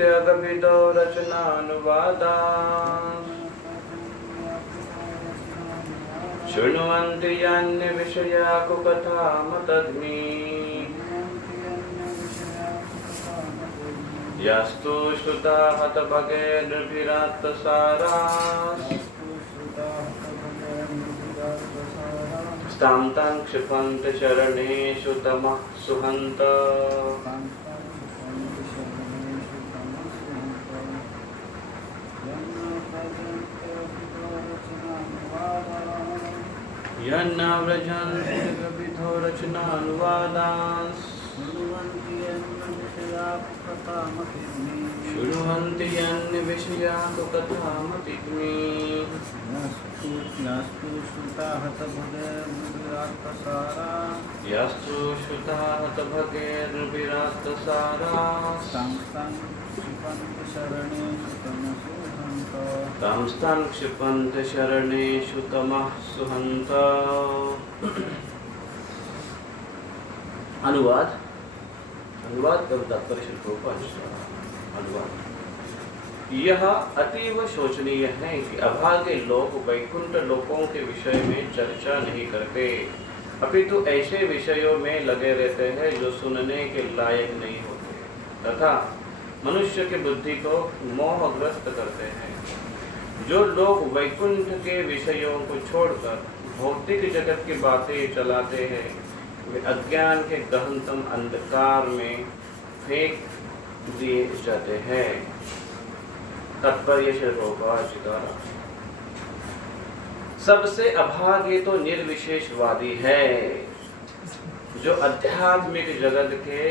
साहित्यगभिदो रचनानुवादा शृण्वन्ति यान्य विषया कुकथामतध्नि यास्तु श्रुता हतभगैर्भिरात्तसारा स्तां तां क्षिपन्त शरणेषु तमः सुहन्त यन्न व्रजन्ति रचनानुवादान् शृण्वन्ति यन्न विषया कथामतिग्नि यास्तु श्रुता हतभगैर्भिरात्तसारा तां क्षिपन्त शरणेषु तमः सुहन्त। अनुवाद कर तात्पर्य अनुवाद। यह अतीव शोचनीय है कि अभागे लोग वैकुंठ लोकों के विषय में चर्चा नहीं करते, अपितु ऐसे विषयों में लगे रहते हैं जो सुनने के लायक नहीं होते तथा मनुष्य की बुद्धि को मोहग्रस्त करते हैं। जो लोग वैकुंठ के विषयों को छोड़कर भौतिक जगत की बातें चलाते हैं वे अज्ञान के गहनतम अंधकार में फेंक दिए जाते हैं। तात्पर्य सबसे अभागे तो निर्विशेषवादी है जो आध्यात्मिक जगत के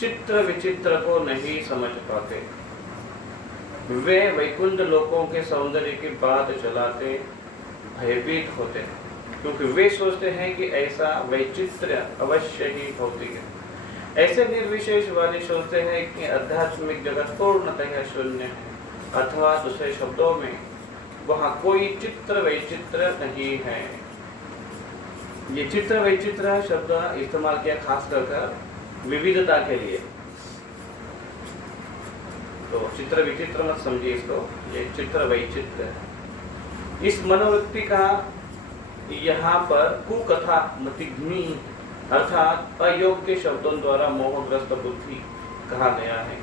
चित्र विचित्र को नहीं समझ पाते। वे वैकुंठ लोकों के सौंदर्य की बात चलाते भयभीत होते हैं क्योंकि वे सोचते हैं कि ऐसा वैचित्र्य अवश्य ही भौतिक है। ऐसे निर्विशेषवादी सोचते हैं कि आध्यात्मिक जगत पूर्णतः शून्य है अथवा दूसरे शब्दों में वहाँ कोई चित्र वैचित्र नहीं है। ये चित्र वैचित्र शब्द इस्तेमाल किया खास कर विविधता के लिए। तो चित्र विचित्र मत समझिए इसको, ये चित्र वैचित्र है। इस मनोवृत्ति का यहाँ पर कुकथा मतिग्नि अर्थात अयोग्य शब्दों द्वारा मोहग्रस्त बुद्धि कहा गया है।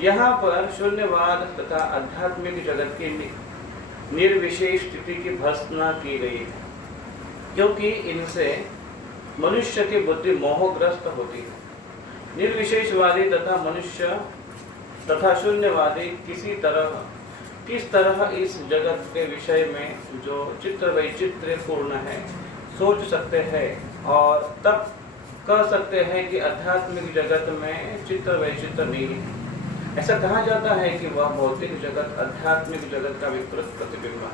यहाँ पर शून्यवाद तथा आध्यात्मिक जगत की निर्विशेष स्थिति की भर्त्सना की गई है क्योंकि इनसे मनुष्य की बुद्धि मोहग्रस्त होती है। निर्विशेषवादी तथा मनुष्य तथा शून्यवादी किस तरह इस जगत के विषय में जो चित्र वैचित्र्य पूर्ण है सोच सकते हैं और तब कह सकते हैं कि आध्यात्मिक जगत में चित्र वैचित्र नहीं है। ऐसा कहा जाता है कि वह भौतिक जगत आध्यात्मिक जगत का विकृत प्रतिबिंब है।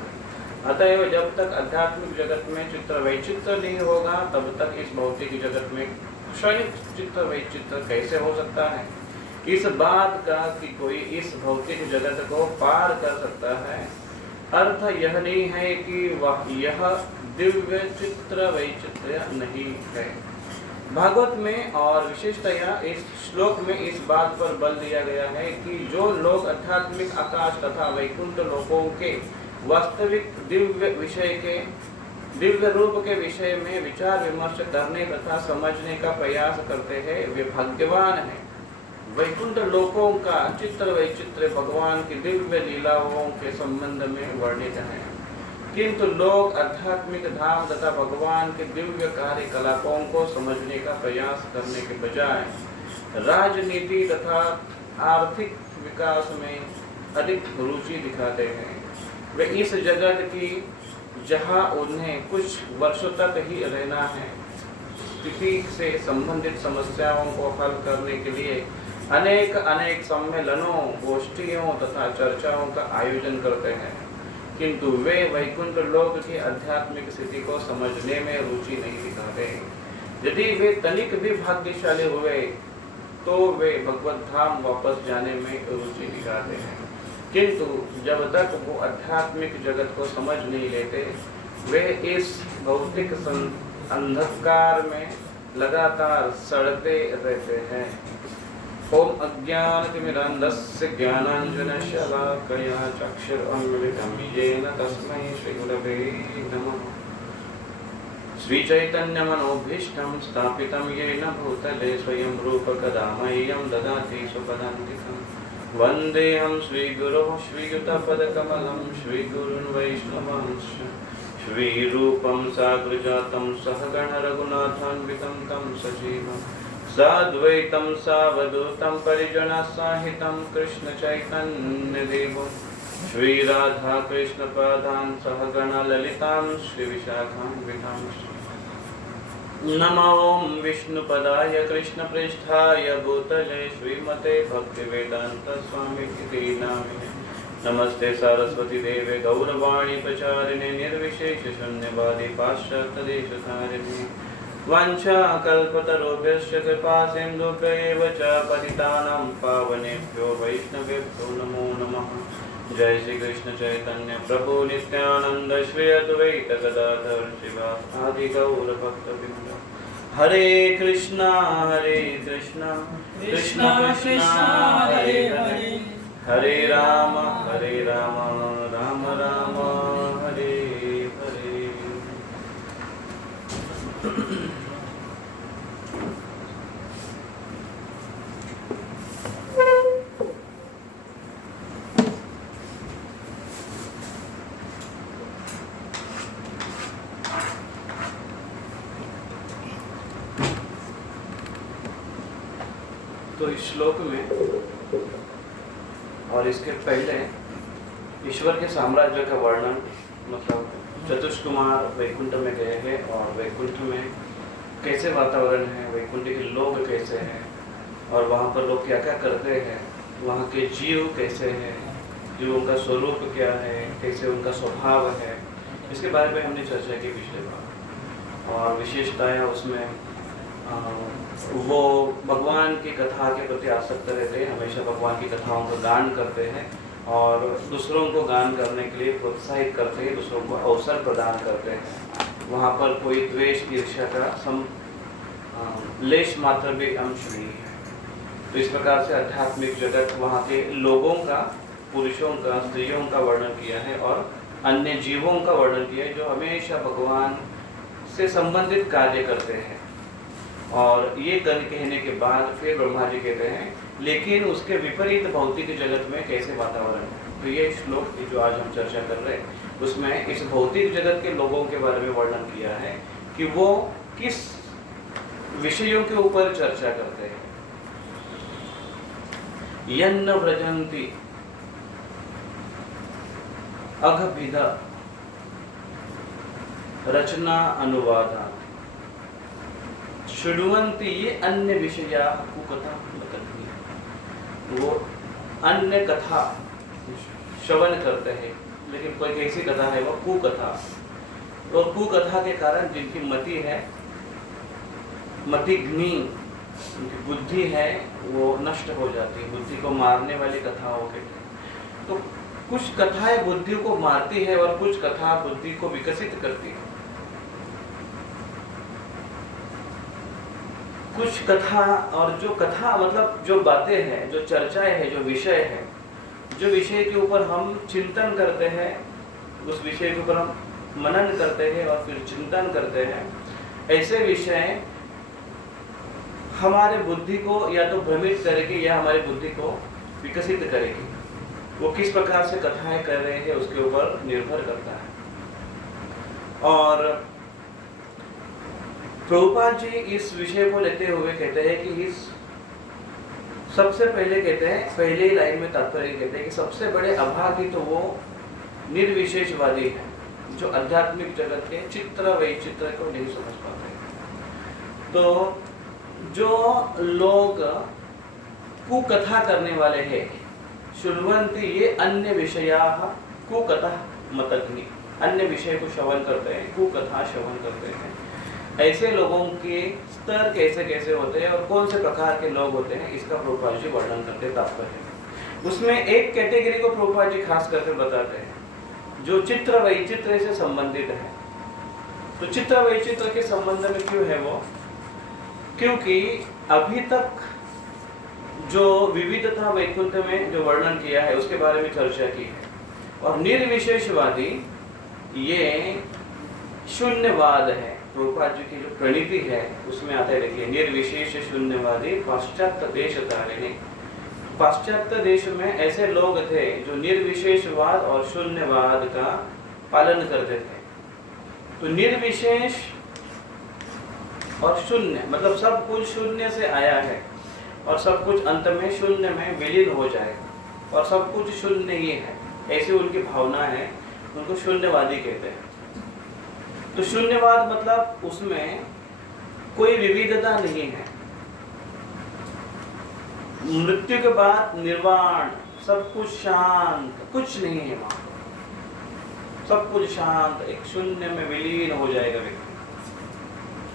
अतएव जब तक आध्यात्मिक जगत में चित्र वैचित्र नहीं होगा तब तक इस भौतिक जगत में क्षणिक चित्र वैचित्र कैसे हो सकता है। इस बात का कि कोई इस भौतिक जगत को पार कर सकता है अर्थ यह नहीं है कि वह यह दिव्य चित्र वैचित्र नहीं है। भागवत में और विशेषतया इस श्लोक में इस बात पर बल दिया गया है कि जो लोग आध्यात्मिक आकाश तथा वैकुंठ लोकों के वास्तविक दिव्य रूप के विषय में विचार विमर्श करने तथा समझने का प्रयास करते हैं वे भाग्यवान हैं। वैकुंठ लोकों का चित्र वैचित्र भगवान की दिव्य लीलाओं के संबंध में वर्णित है, किंतु लोग आध्यात्मिक धाम तथा भगवान के दिव्य कार्यकलापों को समझने का प्रयास करने के बजाय राजनीति तथा आर्थिक विकास में अधिक रुचि दिखाते हैं। वे इस जगत की जहां उन्हें कुछ वर्षों तक ही रहना है स्थिति से संबंधित समस्याओं को हल करने के लिए अनेक सम्मेलनों गोष्ठियों तथा चर्चाओं का आयोजन करते हैं, किंतु वे वैकुंठ लोक की आध्यात्मिक स्थिति को समझने में रुचि नहीं दिखाते। यदि वे तनिक भी भाग्यशाली हुए तो वे भगवत धाम वापस जाने में रुचि दिखाते हैं, किंतु जब तक वो आध्यात्मिक जगत को समझ नहीं लेते वे इस भौतिक अंधकार में लगातार सड़ते रहते हैं। ओम अज्ञानतिमिरान्धस्य ज्ञानाञ्जनशलाकया चक्षुरुन्मिलितं येन तस्मै श्रीगुरवे नमः। श्रीचैतन्यमनोभीष्टं स्थापितं येन भूतले स्वयं रूपकदा मह्यं ददाति स्वपदान्तिकं। वन्देऽहं श्रीगुरोः श्रीयुतपदकमलं श्रीगुरुन् वैष्णवांश्च श्रीरूपं साग्रजातं सहगण रघुनाथान्वितं तं सजीवं साद्वैतं सावधूतं परिजनसहितं कृष्णचैतन्यदेवं श्रीराधा कृष्णपादान् सहगण ललितां श्रीविशाखान्वितांश्च। नमो ओं विष्णुपदाय कृष्णप्रेष्ठाय भूतले श्रीमते भक्तिवेदांत स्वामिनिति नामिने। नमस्ते सारस्वती देवे गौरवाणी प्रचारिणे निर्विशेष शून्यवादी पाश्चात्यदेशधारिणे। वाञ्छाकल्पतरुभ्यश्च कृपा सिन्धुभ्यैव च पतितानां पावनेभ्यो वैष्णवेभ्यो नमो नमः। जय श्री कृष्ण चैतन्य प्रभु नित्यानंद श्री अद्वैत गदाधर शिवासादि गौर भक्तवृंद। हरे कृष्णा कृष्णा कृष्णा हरे हरे, हरे राम राम राम हरे हरे। तो इस श्लोक में और इसके पहले ईश्वर के साम्राज्य का वर्णन, मतलब चतुष्कुमार वैकुंठ में गए हैं और वैकुंठ में कैसे वातावरण है, वैकुंठ के लोग कैसे हैं और वहाँ पर लोग क्या क्या करते हैं, वहाँ के जीव कैसे हैं, जीवों का स्वरूप क्या है, कैसे उनका स्वभाव है, इसके बारे में हमने चर्चा की पिछले बार। और विशेषताएं उसमें वो भगवान की कथा के प्रति आसक्त रहते हैं, हमेशा भगवान की कथाओं का गान करते हैं और दूसरों को गान करने के लिए प्रोत्साहित करते हैं, दूसरों को अवसर प्रदान करते हैं। वहाँ पर कोई द्वेष ईर्ष्या का लेश मात्र भी अंश नहीं है। तो इस प्रकार से आध्यात्मिक जगत वहाँ के लोगों का, पुरुषों का, स्त्रियों का वर्णन किया है और अन्य जीवों का वर्णन किया है जो हमेशा भगवान से संबंधित कार्य करते हैं। और ये कहने के बाद फिर ब्रह्मा जी कहते हैं लेकिन उसके विपरीत भौतिक जगत में कैसे वातावरण है। तो ये श्लोक जो आज हम चर्चा कर रहे हैं उसमें इस भौतिक जगत के लोगों के बारे में वर्णन किया है कि वो किस विषयों के ऊपर चर्चा करते हैं। यन्न व्रजन्ति अघभिद रचना अनुवादा शृण्वन्ति ये अन्य विषया कुकथा बतन्ति। वो अन्य कथा श्रवण करते हैं, लेकिन कोई कैसी कथा है वो कुकथा। और कुकथा के कारण जिनकी मति है, मतिग्नि, उनकी बुद्धि है वो नष्ट हो जाती है, बुद्धि को मारने वाली कथाओं के। तो कुछ कथाएं बुद्धि को मारती है और कुछ कथा बुद्धि को विकसित करती है। कुछ कथा और जो कथा मतलब जो बातें हैं, जो चर्चाएं हैं, जो विषय है, जो विषय के ऊपर हम चिंतन करते हैं, उस विषय के ऊपर हम मनन करते हैं और फिर चिंतन करते हैं, ऐसे विषय हमारे बुद्धि को या तो भ्रमित करेगी या हमारी बुद्धि को विकसित करेगी। वो किस प्रकार से कथाएं कर रहे हैं उसके ऊपर निर्भर करता है। और प्रभुपाद जी इस विषय को लेते हुए कहते हैं कि इस सबसे पहले कहते हैं, पहले ही लाइन में तात्पर्य कहते हैं कि सबसे बड़े अभागी तो वो निर्विशेषवादी है जो आध्यात्मिक जगत के चित्र वैचित्र को नहीं समझ पाते। तो जो लोग कुकथा करने वाले हैं, शृण्वन्ति ये अन्य विषया कुकथा मतग्नि, अन्य विषय को श्रवण करते हैं, कुकथा श्रवण करते हैं। ऐसे लोगों के स्तर कैसे कैसे होते हैं और कौन से प्रकार के लोग होते हैं, इसका प्रभुपाद जी वर्णन करते तात्पर्य। उसमें एक कैटेगरी को प्रभुपाद जी खास करके बताते हैं जो चित्र वैचित्र से संबंधित है। तो चित्र वैचित्र के संबंध में क्यों है वो? क्योंकि अभी तक जो विविधता वैकुंठ में जो वर्णन किया है उसके बारे में चर्चा की है। और निर्विशेषवादी ये शून्यवाद है। प्रभुपाद जी की जो प्रणीति है उसमें आता है, देखिए, निर्विशेष शून्यवादी पाश्चात्य देश तारिणी। पाश्चात्य देश में ऐसे लोग थे जो निर्विशेषवाद और शून्यवाद का पालन करते थे। तो निर्विशेष और शून्य मतलब सब कुछ शून्य से आया है और सब कुछ अंत में शून्य में विलीन हो जाएगा और सब कुछ शून्य ही है, ऐसी उनकी भावना है। उनको शून्यवादी कहते हैं। तो शून्यवाद मतलब उसमें कोई विविधता नहीं है। मृत्यु के बाद निर्वाण, सब कुछ शांत, कुछ नहीं है वहां, सब कुछ शांत, एक शून्य में विलीन हो जाएगा व्यक्ति।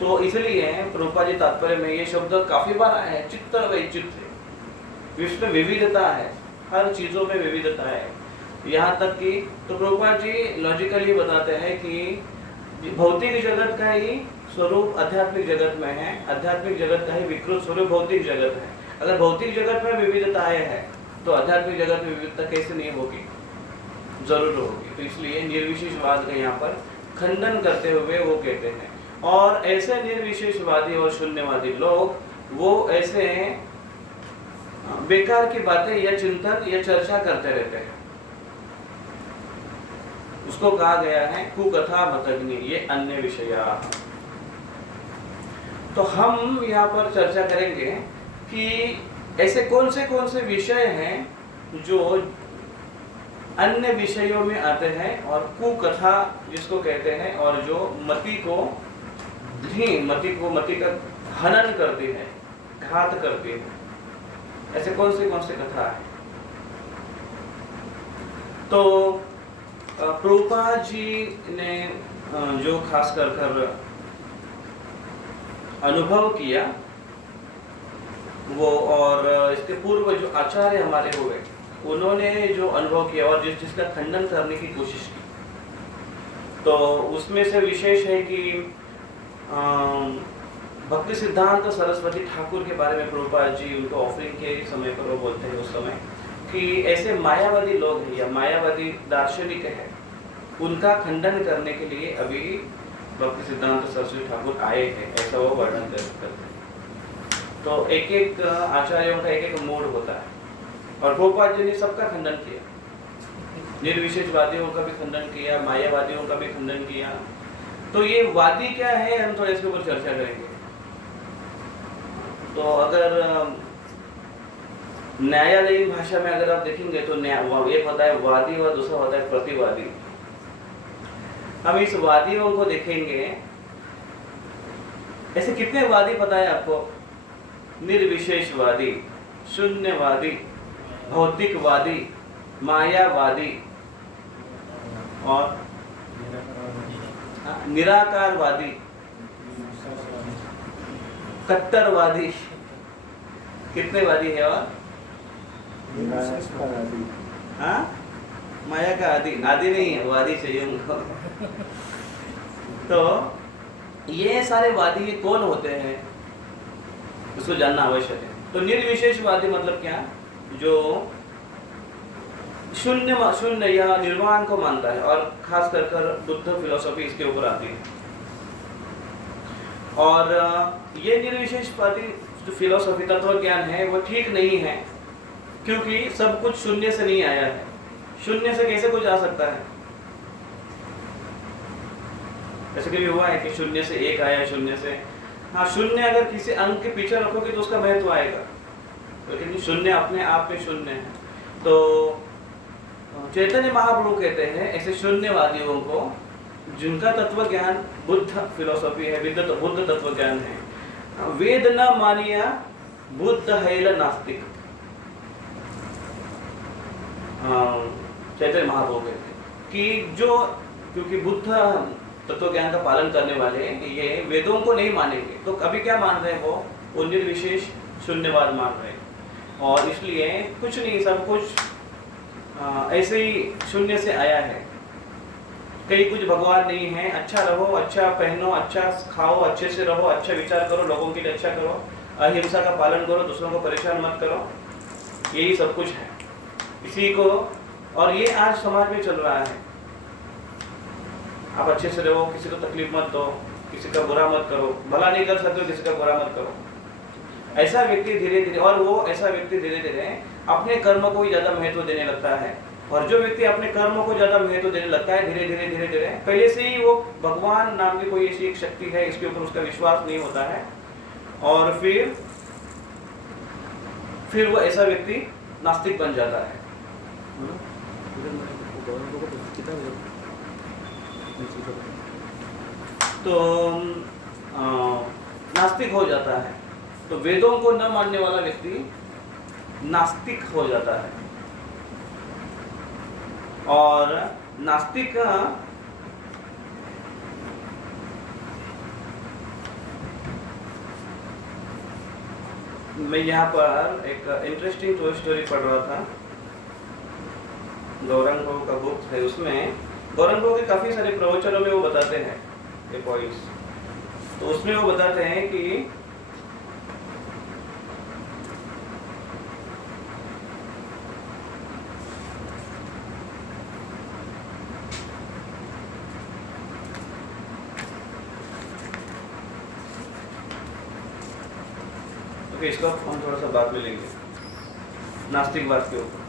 तो इसलिए प्रभुपाद जी तात्पर्य में ये शब्द काफी बार आया है, चित्त वैचित्र्य। इसमें विविधता है, हर चीजों में विविधता है। यहाँ तक कि तो प्रभुपाद जी लॉजिकली बताते हैं कि भौतिक जगत का ही स्वरूप आध्यात्मिक जगत में है, आध्यात्मिक जगत का ही विकृत स्वरूप भौतिक जगत है। अगर भौतिक जगत में विविधताएं है तो आध्यात्मिक जगत में विविधता कैसे नहीं होगी? जरूर होगी। तो इसलिए निर्विशेषवाद का यहाँ पर खंडन करते हुए वो कहते हैं। और ऐसे निर्विशेषवादी और शून्यवादी लोग वो ऐसे बेकार की बातें या चिंतन या चर्चा करते रहते हैं। उसको कहा गया है कुकथा मतग्नि, ये अन्य विषया। तो हम यहाँ पर चर्चा करेंगे कि ऐसे कौन से विषय हैं जो अन्य विषयों में आते हैं और कुकथा जिसको कहते हैं, और जो मति का हनन करती है, घात करती है। ऐसे कौन से कथा है? तो प्रभुपाद जी ने जो खास कर अनुभव किया वो, और इसके पूर्व जो आचार्य हमारे हुए उन्होंने जो अनुभव किया और जिसका खंडन करने की कोशिश की, तो उसमें से विशेष है कि भक्ति सिद्धांत सरस्वती ठाकुर के बारे में प्रभुपाद जी उनको ऑफरिंग के समय पर वो बोलते हैं उस समय कि ऐसे मायावादी लोग हैं या मायावादी दार्शनिक है, उनका खंडन करने के लिए अभी भक्ति सिद्धांत सरस्वती ठाकुर आए हैं, ऐसा वो वर्णन करते हैं। तो एक एक आचार्यों का एक एक मूड होता है और प्रभुपाद जी ने सबका खंडन किया, निर्विशेषवादियों का भी खंडन किया, मायावादियों का भी खंडन किया। तो ये वादी क्या है, हम थोड़ा इसके ऊपर चर्चा करेंगे। तो अगर न्यायालयीन भाषा में अगर आप देखेंगे तो एक होता है वादी और दूसरा होता है प्रतिवादी। हम इस वादियों को देखेंगे। ऐसे कितने वादी पता है आपको? निर्विशेषवादी, शून्यवादी, भौतिकवादी, मायावादी और निराकारवादी, कट्टरवादी। कितने वादी है? और हाँ, माया का आदि नहीं है, वादी चाहिए उनको। तो ये सारे वादी ये कौन होते हैं उसको जानना आवश्यक है। तो निर्विशेषवादी मतलब क्या? जो शून्य या निर्वाण को मानता है, और खास कर बुद्ध फिलोसॉफी इसके ऊपर आती है। और ये निर्विशेषवादी जो फिलोसॉफी तत्व ज्ञान है वो ठीक नहीं है, क्योंकि सब कुछ शून्य से नहीं आया है। शून्य से कैसे कुछ आ सकता है? ऐसे कभी हुआ है कि शून्य से एक आया, शून्य से? हाँ, शून्य अगर किसी अंक के पीछे रखोगे तो उसका महत्व आएगा, लेकिन शून्य अपने आप में शून्य है। तो चैतन्य महाप्रभु कहते हैं ऐसे शून्यवादियों को, जिनका तत्व ज्ञान बुद्ध फिलोसॉफी है, बुद्ध तत्व ज्ञान है, वेद न मानिया बुद्ध हैल नास्तिक। चैतन्य महाप्रभु कहते हैं कि जो, क्योंकि बुद्ध तत्व ज्ञान का पालन करने वाले ये वेदों को नहीं मानेंगे, तो अभी क्या मान रहे हैं? वो निर्विशेष शून्यवाद मान रहे हैं, और इसलिए कुछ नहीं, सब कुछ ऐसे ही शून्य से आया है। कहीं कुछ भगवान नहीं है, अच्छा रहो, अच्छा पहनो, अच्छा खाओ, अच्छे से रहो, अच्छा विचार करो, लोगों के लिए अच्छा करो, अहिंसा का पालन करो, दूसरों को परेशान मत करो, यही सब कुछ है इसी को। और ये आज समाज में चल रहा है। आप अच्छे से रहो, किसी को तकलीफ मत दो, किसी का बुरा मत करो, भला नहीं कर सकते हो किसी का बुरा मत करो। ऐसा व्यक्ति धीरे धीरे, और वो ऐसा व्यक्ति धीरे धीरे अपने कर्म को ही ज्यादा महत्व देने लगता है। और जो व्यक्ति अपने कर्म को ज्यादा महत्व देने लगता है धीरे धीरे धीरे धीरे, पहले से ही वो भगवान नाम की कोई ऐसी एक शक्ति है इसके ऊपर उसका विश्वास नहीं होता है, और फिर वो ऐसा व्यक्ति नास्तिक बन जाता है। तो नास्तिक हो जाता है। तो वेदों को न मानने वाला व्यक्ति नास्तिक हो जाता है। और नास्तिक मैं यहाँ पर एक इंटरेस्टिंग स्टोरी पढ़ रहा था, गौरंग भाऊ का बुक है, उसमें गौरंग भाऊ के काफी सारे प्रवचनों में वो बताते हैं ये पॉइंट्स। तो उसमें वो बताते हैं कि इसका हम थोड़ा सा बात में लेंगे नास्तिकवाद के ऊपर।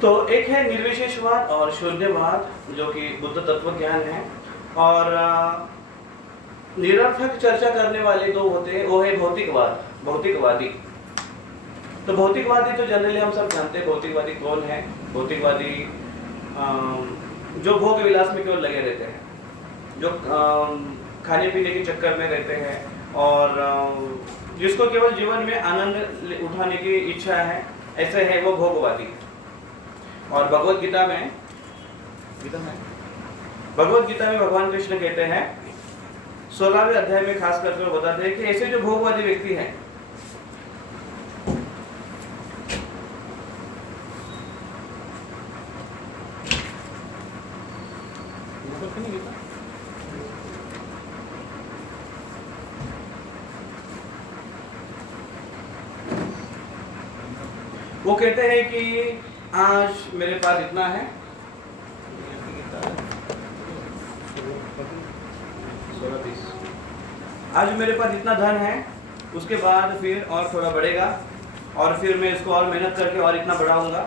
तो एक है निर्विशेषवाद और शून्यवाद, जो कि बुद्ध तत्व ज्ञान है। और निरर्थक चर्चा करने वाले दो होते हैं, वो है भौतिकवाद, भौतिकवादी। तो भौतिकवादी तो जनरली हम सब जानते हैं भौतिकवादी कौन है। भौतिकवादी जो भोग विलास में केवल लगे रहते हैं, जो खाने पीने के चक्कर में रहते हैं, और जिसको केवल जीवन में आनंद उठाने की इच्छा है, ऐसे है वो भोगवादी। और भगवत गीता में भगवान कृष्ण कहते हैं 16वें अध्याय में खास करके वो बताते हैं कि ऐसे जो भोगवादी व्यक्ति हैं, वो कहते हैं कि आज मेरे पास इतना है, आज मेरे पास इतना धन है, उसके बाद फिर और थोड़ा बढ़ेगा, और फिर मैं इसको और मेहनत करके और इतना बढ़ाऊंगा,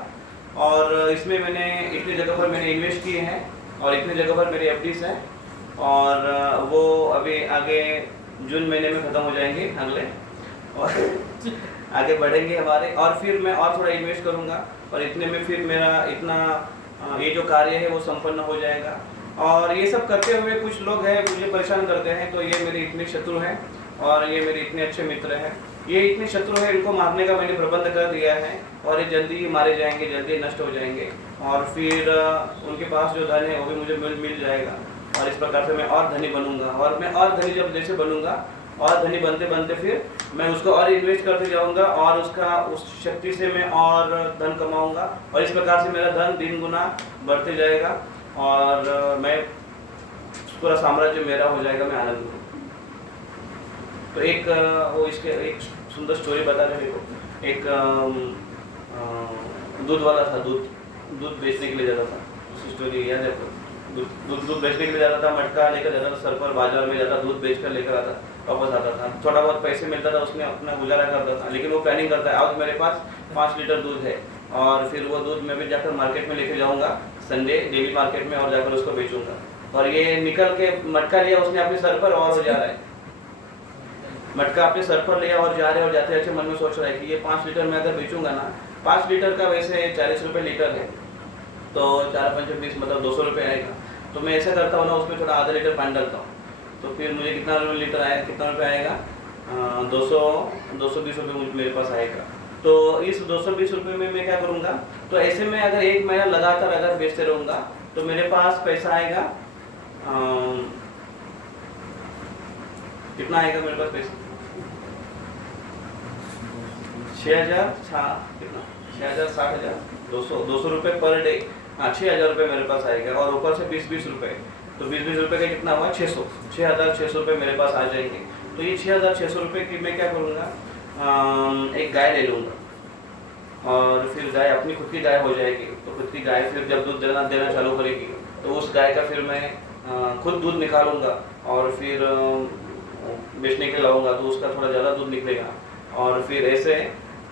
और इसमें मैंने इतनी जगह पर मैंने इन्वेस्ट किए हैं, और इतनी जगह पर मेरे एफडीज हैं, और वो अभी आगे जून महीने में ख़त्म हो जाएंगे अगले, और आगे बढ़ेंगे हमारे, और फिर मैं और थोड़ा इन्वेस्ट करूंगा, और इतने में फिर मेरा इतना ये जो कार्य है वो संपन्न हो जाएगा। और ये सब करते हुए कुछ लोग हैं मुझे परेशान करते हैं, तो ये मेरे इतने शत्रु हैं, और ये मेरे इतने अच्छे मित्र हैं, ये इतने शत्रु हैं, इनको मारने का मैंने प्रबंध कर दिया है, और ये जल्दी ही मारे जाएंगे, जल्दी नष्ट हो जाएंगे, और फिर उनके पास जो धन है वो भी मुझे मिल जाएगा, और इस प्रकार से मैं और धनी बनूंगा। और मैं और धनी जब जैसे बनूंगा, और धनी बनते बनते फिर मैं उसको और इन्वेस्ट करते जाऊंगा, और उस शक्ति से मैं और धन कमाऊंगा, और इस प्रकार से मेरा धन दिन गुना बढ़ते जाएगा, और मैं पूरा साम्राज्य मेरा हो जाएगा, मैं आनंद लूँगा। तो एक वो इसके एक सुंदर स्टोरी बता रहे देखो। एक दूध वाला था, दूध बेचने के लिए जाता था, उस स्टोरी याद है आपको? दूध बेचने के लिए जाता था, मटका लेकर जाता था, सर पर बाजार में जाता, दूध बेच कर लेकर आता, वापस आता था, थोड़ा बहुत पैसे मिलता था, उसमें अपना गुजारा करता था। लेकिन वो प्लानिंग करता है, आज मेरे पास 5 लीटर दूध है, और फिर वो दूध मैं भी जाकर मार्केट में लेके जाऊंगा, संडे डेली मार्केट में, और जाकर उसको बेचूंगा। और ये निकल के मटका लिया उसने अपने सर पर, और हो जा रहा है, मटका अपने सर पर लिया और जा रहे, और जाते अच्छे मन में सोच रहा है कि ये 5 लीटर मैं अगर बेचूंगा ना, 5 लीटर का वैसे 40 रुपये लीटर है, तो 4×5 20 मतलब 200 रुपये आएगा। तो मैं ऐसा करता हूँ ना, उसमें थोड़ा आधा लीटर पानी डालता हूँ, तो फिर मुझे कितना लीटर आएगा, कितना रुपये आएगा, 220 रुपये मेरे पास आएगा। तो इस 220 रुपये में मैं क्या करूँगा, तो ऐसे में अगर 1 महीना लगातार अगर बेचते रहूँगा, तो मेरे पास पैसा आएगा, कितना आएगा मेरे पास पैसा, 200 रुपये पर डे, हाँ 6000 रुपये मेरे पास आएगा, और ऊपर से 20 रुपये, तो 20 रुपये का कितना हुआ, 600 6600 रुपये मेरे पास आ जाएंगे। तो ये 6,600 रुपये की मैं क्या करूँगा, एक गाय ले लूँगा और फिर गाय अपनी खुद की गाय हो जाएगी। तो खुद की गाय फिर जब दूध देना चालू करेगी तो उस गाय का फिर मैं खुद दूध निकालूंगा और फिर बेचने के लाऊंगा तो उसका थोड़ा ज़्यादा दूध निकलेगा। और फिर ऐसे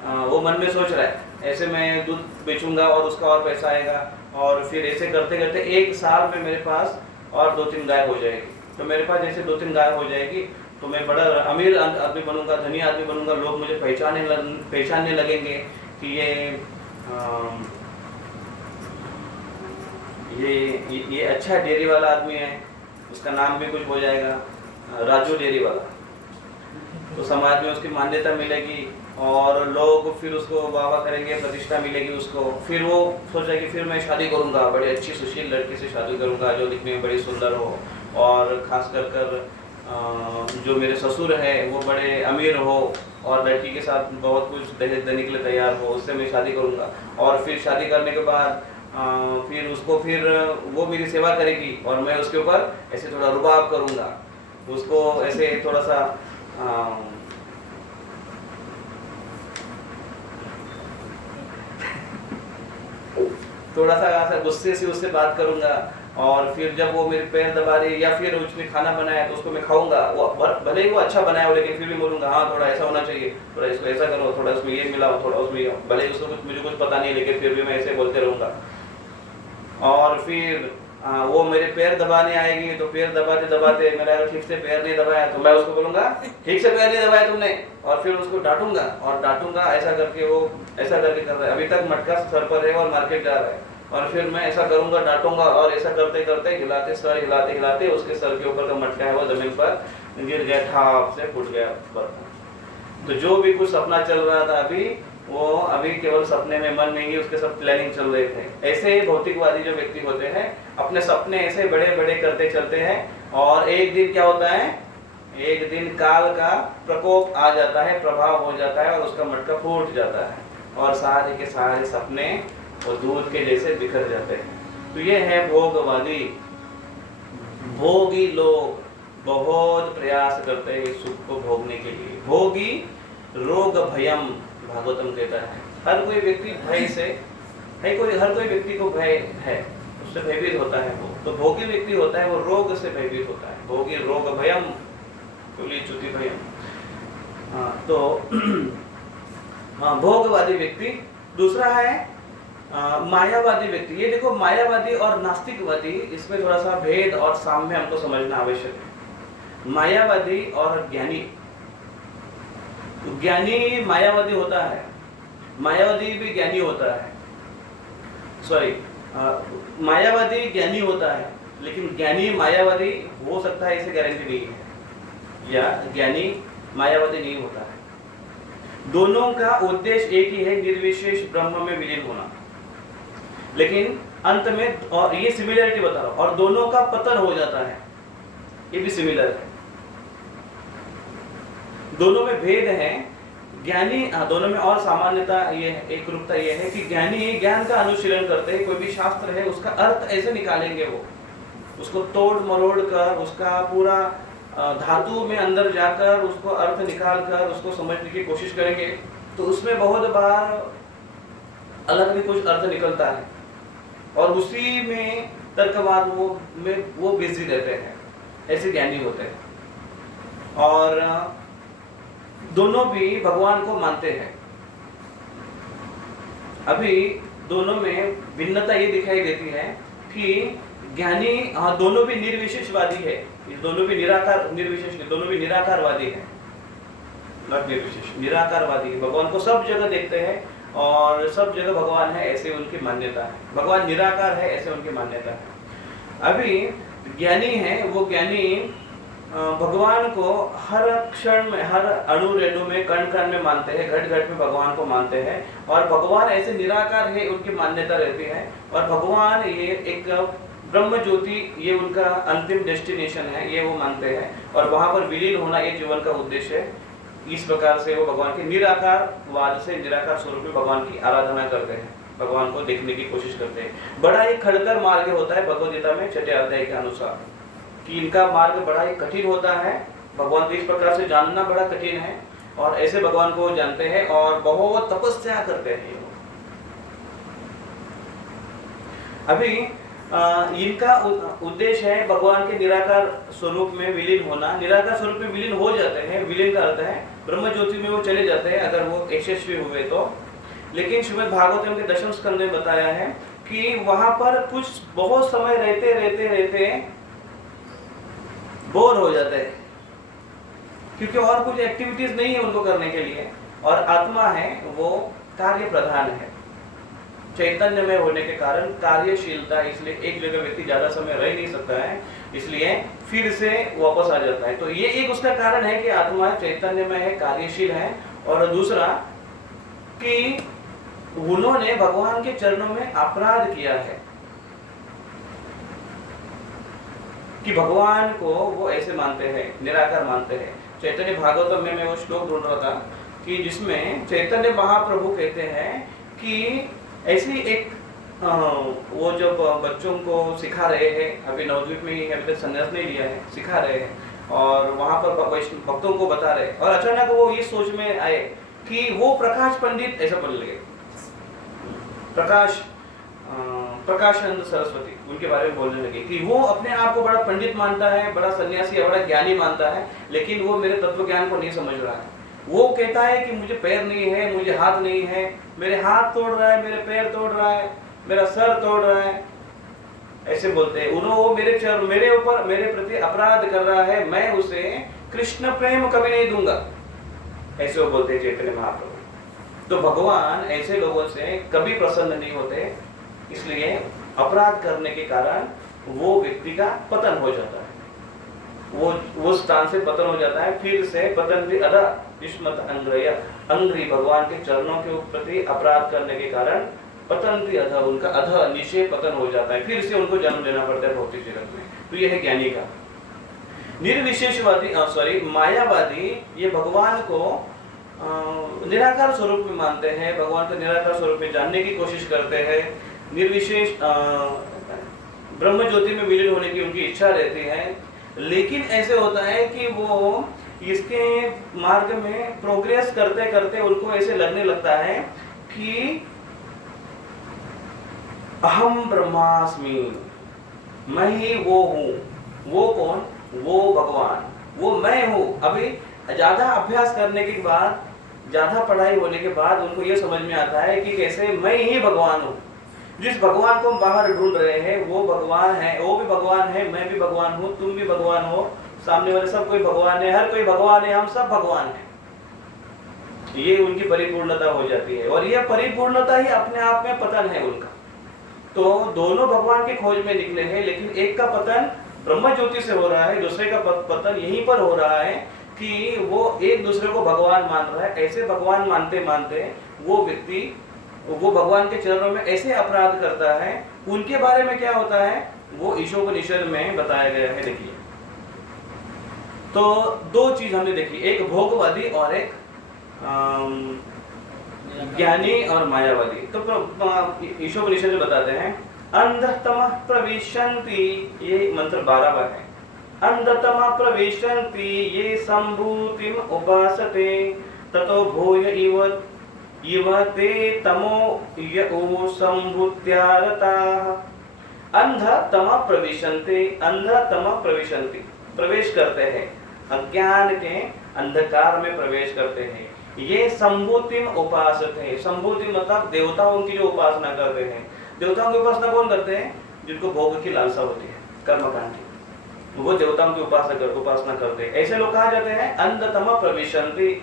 वो मन में सोच रहा है ऐसे मैं दूध बेचूंगा और उसका और पैसा आएगा, और फिर ऐसे करते करते एक साल में मेरे पास और 2-3 गाय हो जाएगी। तो मेरे पास जैसे 2-3 गाय हो जाएगी तो मैं बड़ा अमीर आदमी बनूंगा, धनी आदमी बनूंगा। लोग मुझे पहचानने लगेंगे कि ये अच्छा डेयरी वाला आदमी है, उसका नाम भी कुछ हो जाएगा, राजू डेयरी वाला। तो समाज में उसकी मान्यता मिलेगी और लोग फिर उसको वाह करेंगे, प्रतिष्ठा मिलेगी उसको। फिर वो सोचा कि फिर मैं शादी करूंगा, बड़ी अच्छी सुशील लड़की से शादी करूंगा जो दिखने में बड़ी सुंदर हो, और खास कर जो मेरे ससुर है वो बड़े अमीर हो और लड़की के साथ बहुत कुछ दहेज देने के लिए तैयार हो, उससे मैं शादी करूंगा। और फिर शादी करने के बाद फिर वो मेरी सेवा करेगी और मैं उसके ऊपर ऐसे थोड़ा रुबाब करूंगा, उसको ऐसे थोड़ा सा ऐसा गुस्से से उससे बात करूंगा। और फिर जब वो मेरे पैर दबा रही या फिर उसने खाना बनाया तो उसको मैं खाऊंगा, वो भले ही वो अच्छा बनाया हो लेकिन फिर भी बोलूंगा हाँ थोड़ा ऐसा होना चाहिए, थोड़ा इसको ऐसा करो, थोड़ा उसमें ये मिलाओ, थोड़ा उसमें, भले ही उसको मुझे कुछ पता नहीं लेकिन फिर भी मैं ऐसे बोलते रहूंगा। और फिर वो मेरे पैर दबाने आएगी तो पैर दबाते दबाते मेरा अगर ठीक से पैर नहीं दबाया तो मैं उसको बोलूंगा ठीक से पैर नहीं दबाया तुमने, और फिर उसको डांटूंगा ऐसा करके वो ऐसा करके कर रहा है। अभी तक मटका सर पर है और मार्केट जा रहा है, और फिर मैं ऐसा करूंगा, डांटूंगा, और ऐसा करते करते हिलाते हिलाते उसके सर के ऊपर का मटका है वो जमीन पर गिर गया, ठाप से फूट गया बर्तन। तो जो भी कुछ सपना चल रहा था अभी केवल सपने में, मन में ही उसके सब प्लानिंग चल रहे थे। ऐसे भौतिकवादी जो व्यक्ति होते हैं अपने सपने ऐसे बड़े बड़े करते चलते हैं, और एक दिन क्या होता है, एक दिन काल का प्रकोप आ जाता है, प्रभाव हो जाता है और उसका मटका फूट जाता है और सारे के सारे सपने और दूध के जैसे बिखर जाते हैं। तो ये है भोगवादी। भोगी लोग बहुत प्रयास करते हैं सुख को भोगने के लिए। भोगी रोग भयम, भागवतम कहता है। हर कोई व्यक्ति भय से हर कोई व्यक्ति को भय है, उससे भयभीत होता है वो। तो भोगी व्यक्ति होता है वो रोग से भयभीत होता है। भोगी रोग भयम कुली च्युति भयम। तो भोगवादी व्यक्ति। दूसरा है मायावादी व्यक्ति। ये देखो, मायावादी और नास्तिकवादी, इसमें थोड़ा सा भेद और साम्य हमको समझना आवश्यक है। मायावादी और ज्ञानी मायावादी होता है, मायावादी भी ज्ञानी होता है, मायावादी ज्ञानी होता है, लेकिन ज्ञानी मायावादी हो सकता है इसे गारंटी नहीं है, या ज्ञानी मायावादी नहीं होता है। दोनों का उद्देश्य एक ही है, निर्विशेष ब्रह्म में विलीन होना। लेकिन अंत में, और ये सिमिलरिटी बता रहा हूं, और दोनों का पतन हो जाता है, ये भी सिमिलर है। दोनों में भेद है। ज्ञानी, दोनों में और सामान्यता ये है, एक रूपता ये है कि ज्ञानी ज्ञान का अनुशीलन करते हैं। कोई भी शास्त्र है उसका अर्थ ऐसे निकालेंगे, वो उसको तोड़ मरोड़ कर, उसका पूरा धातु में अंदर जाकर उसको अर्थ निकाल कर उसको समझने की कोशिश करेंगे। तो उसमें बहुत बार अलग भी कुछ अर्थ निकलता है, और उसी में तर्कवाद वो बिजी रहते हैं। ऐसे ज्ञानी होते हैं। और दोनों भी भगवान को मानते हैं। अभी दोनों में भिन्नता ये दिखाई देती है कि ज्ञानी, दोनों भी निर्विशेषवादी है, दोनों भी दोनों भी निराकारवादी है, निर्विशेष निराकारवादी। भगवान को सब जगह देखते हैं और सब जगह भगवान है, ऐसे उनकी मान्यता है। भगवान निराकार है, ऐसे उनकी मान्यता है। अभी ज्ञानी है, वो ज्ञानी भगवान को हर क्षण में, हर अणु रेणु में, कण कण में मानते हैं, घट घट में भगवान को मानते हैं। और भगवान ऐसे निराकार है, उनकी मान्यता रहती है। और भगवान ये एक ब्रह्म ज्योति, ये उनका अंतिम डेस्टिनेशन है, ये वो मानते हैं। और वहां पर विलीन होना ये जीवन का उद्देश्य है। इस प्रकार से वो भगवान के निराकारवाद से, निराकार स्वरूप में भगवान की आराधना करते हैं, भगवान को देखने की कोशिश करते हैं। बड़ा एक खड़कर मार्ग होता है भगवद गीता में 6 अध्याय के अनुसार, कि इनका मार्ग बड़ा ही कठिन होता है भगवान को इस प्रकार से जानना बड़ा कठिन है, और ऐसे भगवान को जानते हैं और बहुत तपस्या करते हैं ये लोग। अभी इनका उद्देश्य है भगवान के निराकार स्वरूप में विलीन होना। निराकार स्वरूप में विलीन हो जाते हैं, विलीन का अर्थ है ब्रह्म ज्योति में वो चले जाते हैं अगर वो यशस्वी हुए तो। लेकिन श्रीमद् भागवतम के दशम स्कंद में बताया है कि वहां पर कुछ बहुत समय रहते रहते रहते बोर हो जाते हैं, क्योंकि और कुछ एक्टिविटीज नहीं है उनको करने के लिए, और आत्मा है वो कार्य प्रधान है। चैतन्य में होने के कारण कार्यशीलता, इसलिए एक जगह व्यक्ति ज्यादा समय रह नहीं सकता है, इसलिए फिर से वापस आ जाता है। तो ये एक उसका कारण है कि आत्मा चैतन्य में है, कार्यशील है। और दूसरा कि उन्होंने भगवान के चरणों में अपराध किया है कि भगवान को वो ऐसे मानते हैं, निराकार मानते हैं। चैतन्य भागवतम में मैं वो श्लोक ढूंढ रहा था कि जिसमें चैतन्य महाप्रभु कहते हैं कि ऐसी एक वो जब बच्चों को सिखा रहे हैं, अभी नवद्वीप में ही अभी तक संन्यास नहीं लिया है, सिखा रहे हैं और वहां पर भक्तों को बता रहे, और अचानक वो इस सोच में आए कि वो प्रकाश पंडित ऐसा बोलने लगे, प्रकाशानंद सरस्वती उनके बारे में बोलने लगे कि वो अपने आप को बड़ा पंडित मानता है, बड़ा सन्यासी है, बड़ा ज्ञानी मानता है, लेकिन वो मेरे तत्व ज्ञान को नहीं समझ रहा है। वो कहता है कि मुझे पैर नहीं है, मुझे हाथ नहीं है, मेरे हाथ तोड़ रहा है, मेरे पैर तोड़ रहा है, मेरा सर तोड़ रहा है, ऐसे बोलते हैं। वो मेरे ऊपर मेरे प्रति अपराध कर रहा है, मैं उसे कृष्ण प्रेम कभी नहीं दूंगा, ऐसे वो बोलते हैं चैतन्य महाप्रभु। तो भगवान ऐसे लोगों से कभी प्रसन्न नहीं होते, इसलिए अपराध करने के कारण वो व्यक्ति का पतन हो जाता है, वो स्थान से पतन हो जाता है। फिर से पतन भी अदा विस्मत अंग्री, भगवान के चरणों के प्रति अपराध करने के कारण पतन भी अधा, उनका अधा नीचे पतन हो जाता है, फिर से उनको जन्म लेना पड़ता है भौतिक जगत में। तो यह है ज्ञानी का। निर्विशेषवादी मायावादी ये भगवान को निराकार स्वरूप में मानते हैं, भगवान को निराकार स्वरूप में जानने की कोशिश करते हैं, निर्विशेष ब्रह्म ज्योति में विलीन होने की उनकी इच्छा रहती है। लेकिन ऐसे होता है कि वो इसके मार्ग में प्रोग्रेस करते करते उनको ऐसे लगने लगता है कि अहम ब्रह्मास्मि, मैं ही वो हूँ। वो कौन? वो भगवान, वो मैं हूँ। अभी ज्यादा अभ्यास करने के बाद, ज्यादा पढ़ाई होने के बाद उनको ये समझ में आता है कि कैसे मैं ही भगवान हूँ। जिस भगवान को हम बाहर ढूंढ रहे हैं वो भगवान है, वो भी भगवान है, मैं भी भगवान हूँ, तुम भी भगवान हो, सामने वाले सब कोई भगवान है, हर कोई भगवान है, हम सब भगवान हैं। ये उनकी परिपूर्णता हो जाती है, और यह परिपूर्णता ही अपने आप में पतन है उनका। तो दोनों भगवान की खोज में निकले हैं, लेकिन एक का पतन ब्रह्म ज्योति से हो रहा है, दूसरे का पतन यहीं पर हो रहा है कि वो एक दूसरे को भगवान मान रहा है। ऐसे भगवान मानते मानते वो व्यक्ति वो भगवान के चरणों में ऐसे अपराध करता है। उनके बारे में क्या होता है वो ईशोपनिषद में बताया गया है। देखिए, तो दो चीज हमने देखी, एक भोगवादी और एक ज्ञानी और मायावादी। तो ईशोपनिषद में बताते हैं अंधतमः प्रविशन्ति, ये मंत्र 12 बार है। अंधतमः प्रविशन्ति ये संभूतिम उपासते ततो भूय इव ते तमो यो संभूत्यारताः। अंधतमः प्रविशन्ति, अंधतमः प्रविशन्ति, प्रवेश करते हैं, अज्ञान के अंधकार में प्रवेश करते हैं। ये संभूतिम उपासते, संभूति मतलब देवताओं की जो उपासना करते हैं। देवताओं की उपासना कौन करते हैं? जिनको भोग की लालसा होती है, कर्मकांड की, वो देवताओं की उपासना करते हैं। ऐसे लोग कहा जाते हैं अंधतमः प्रविशन्ति,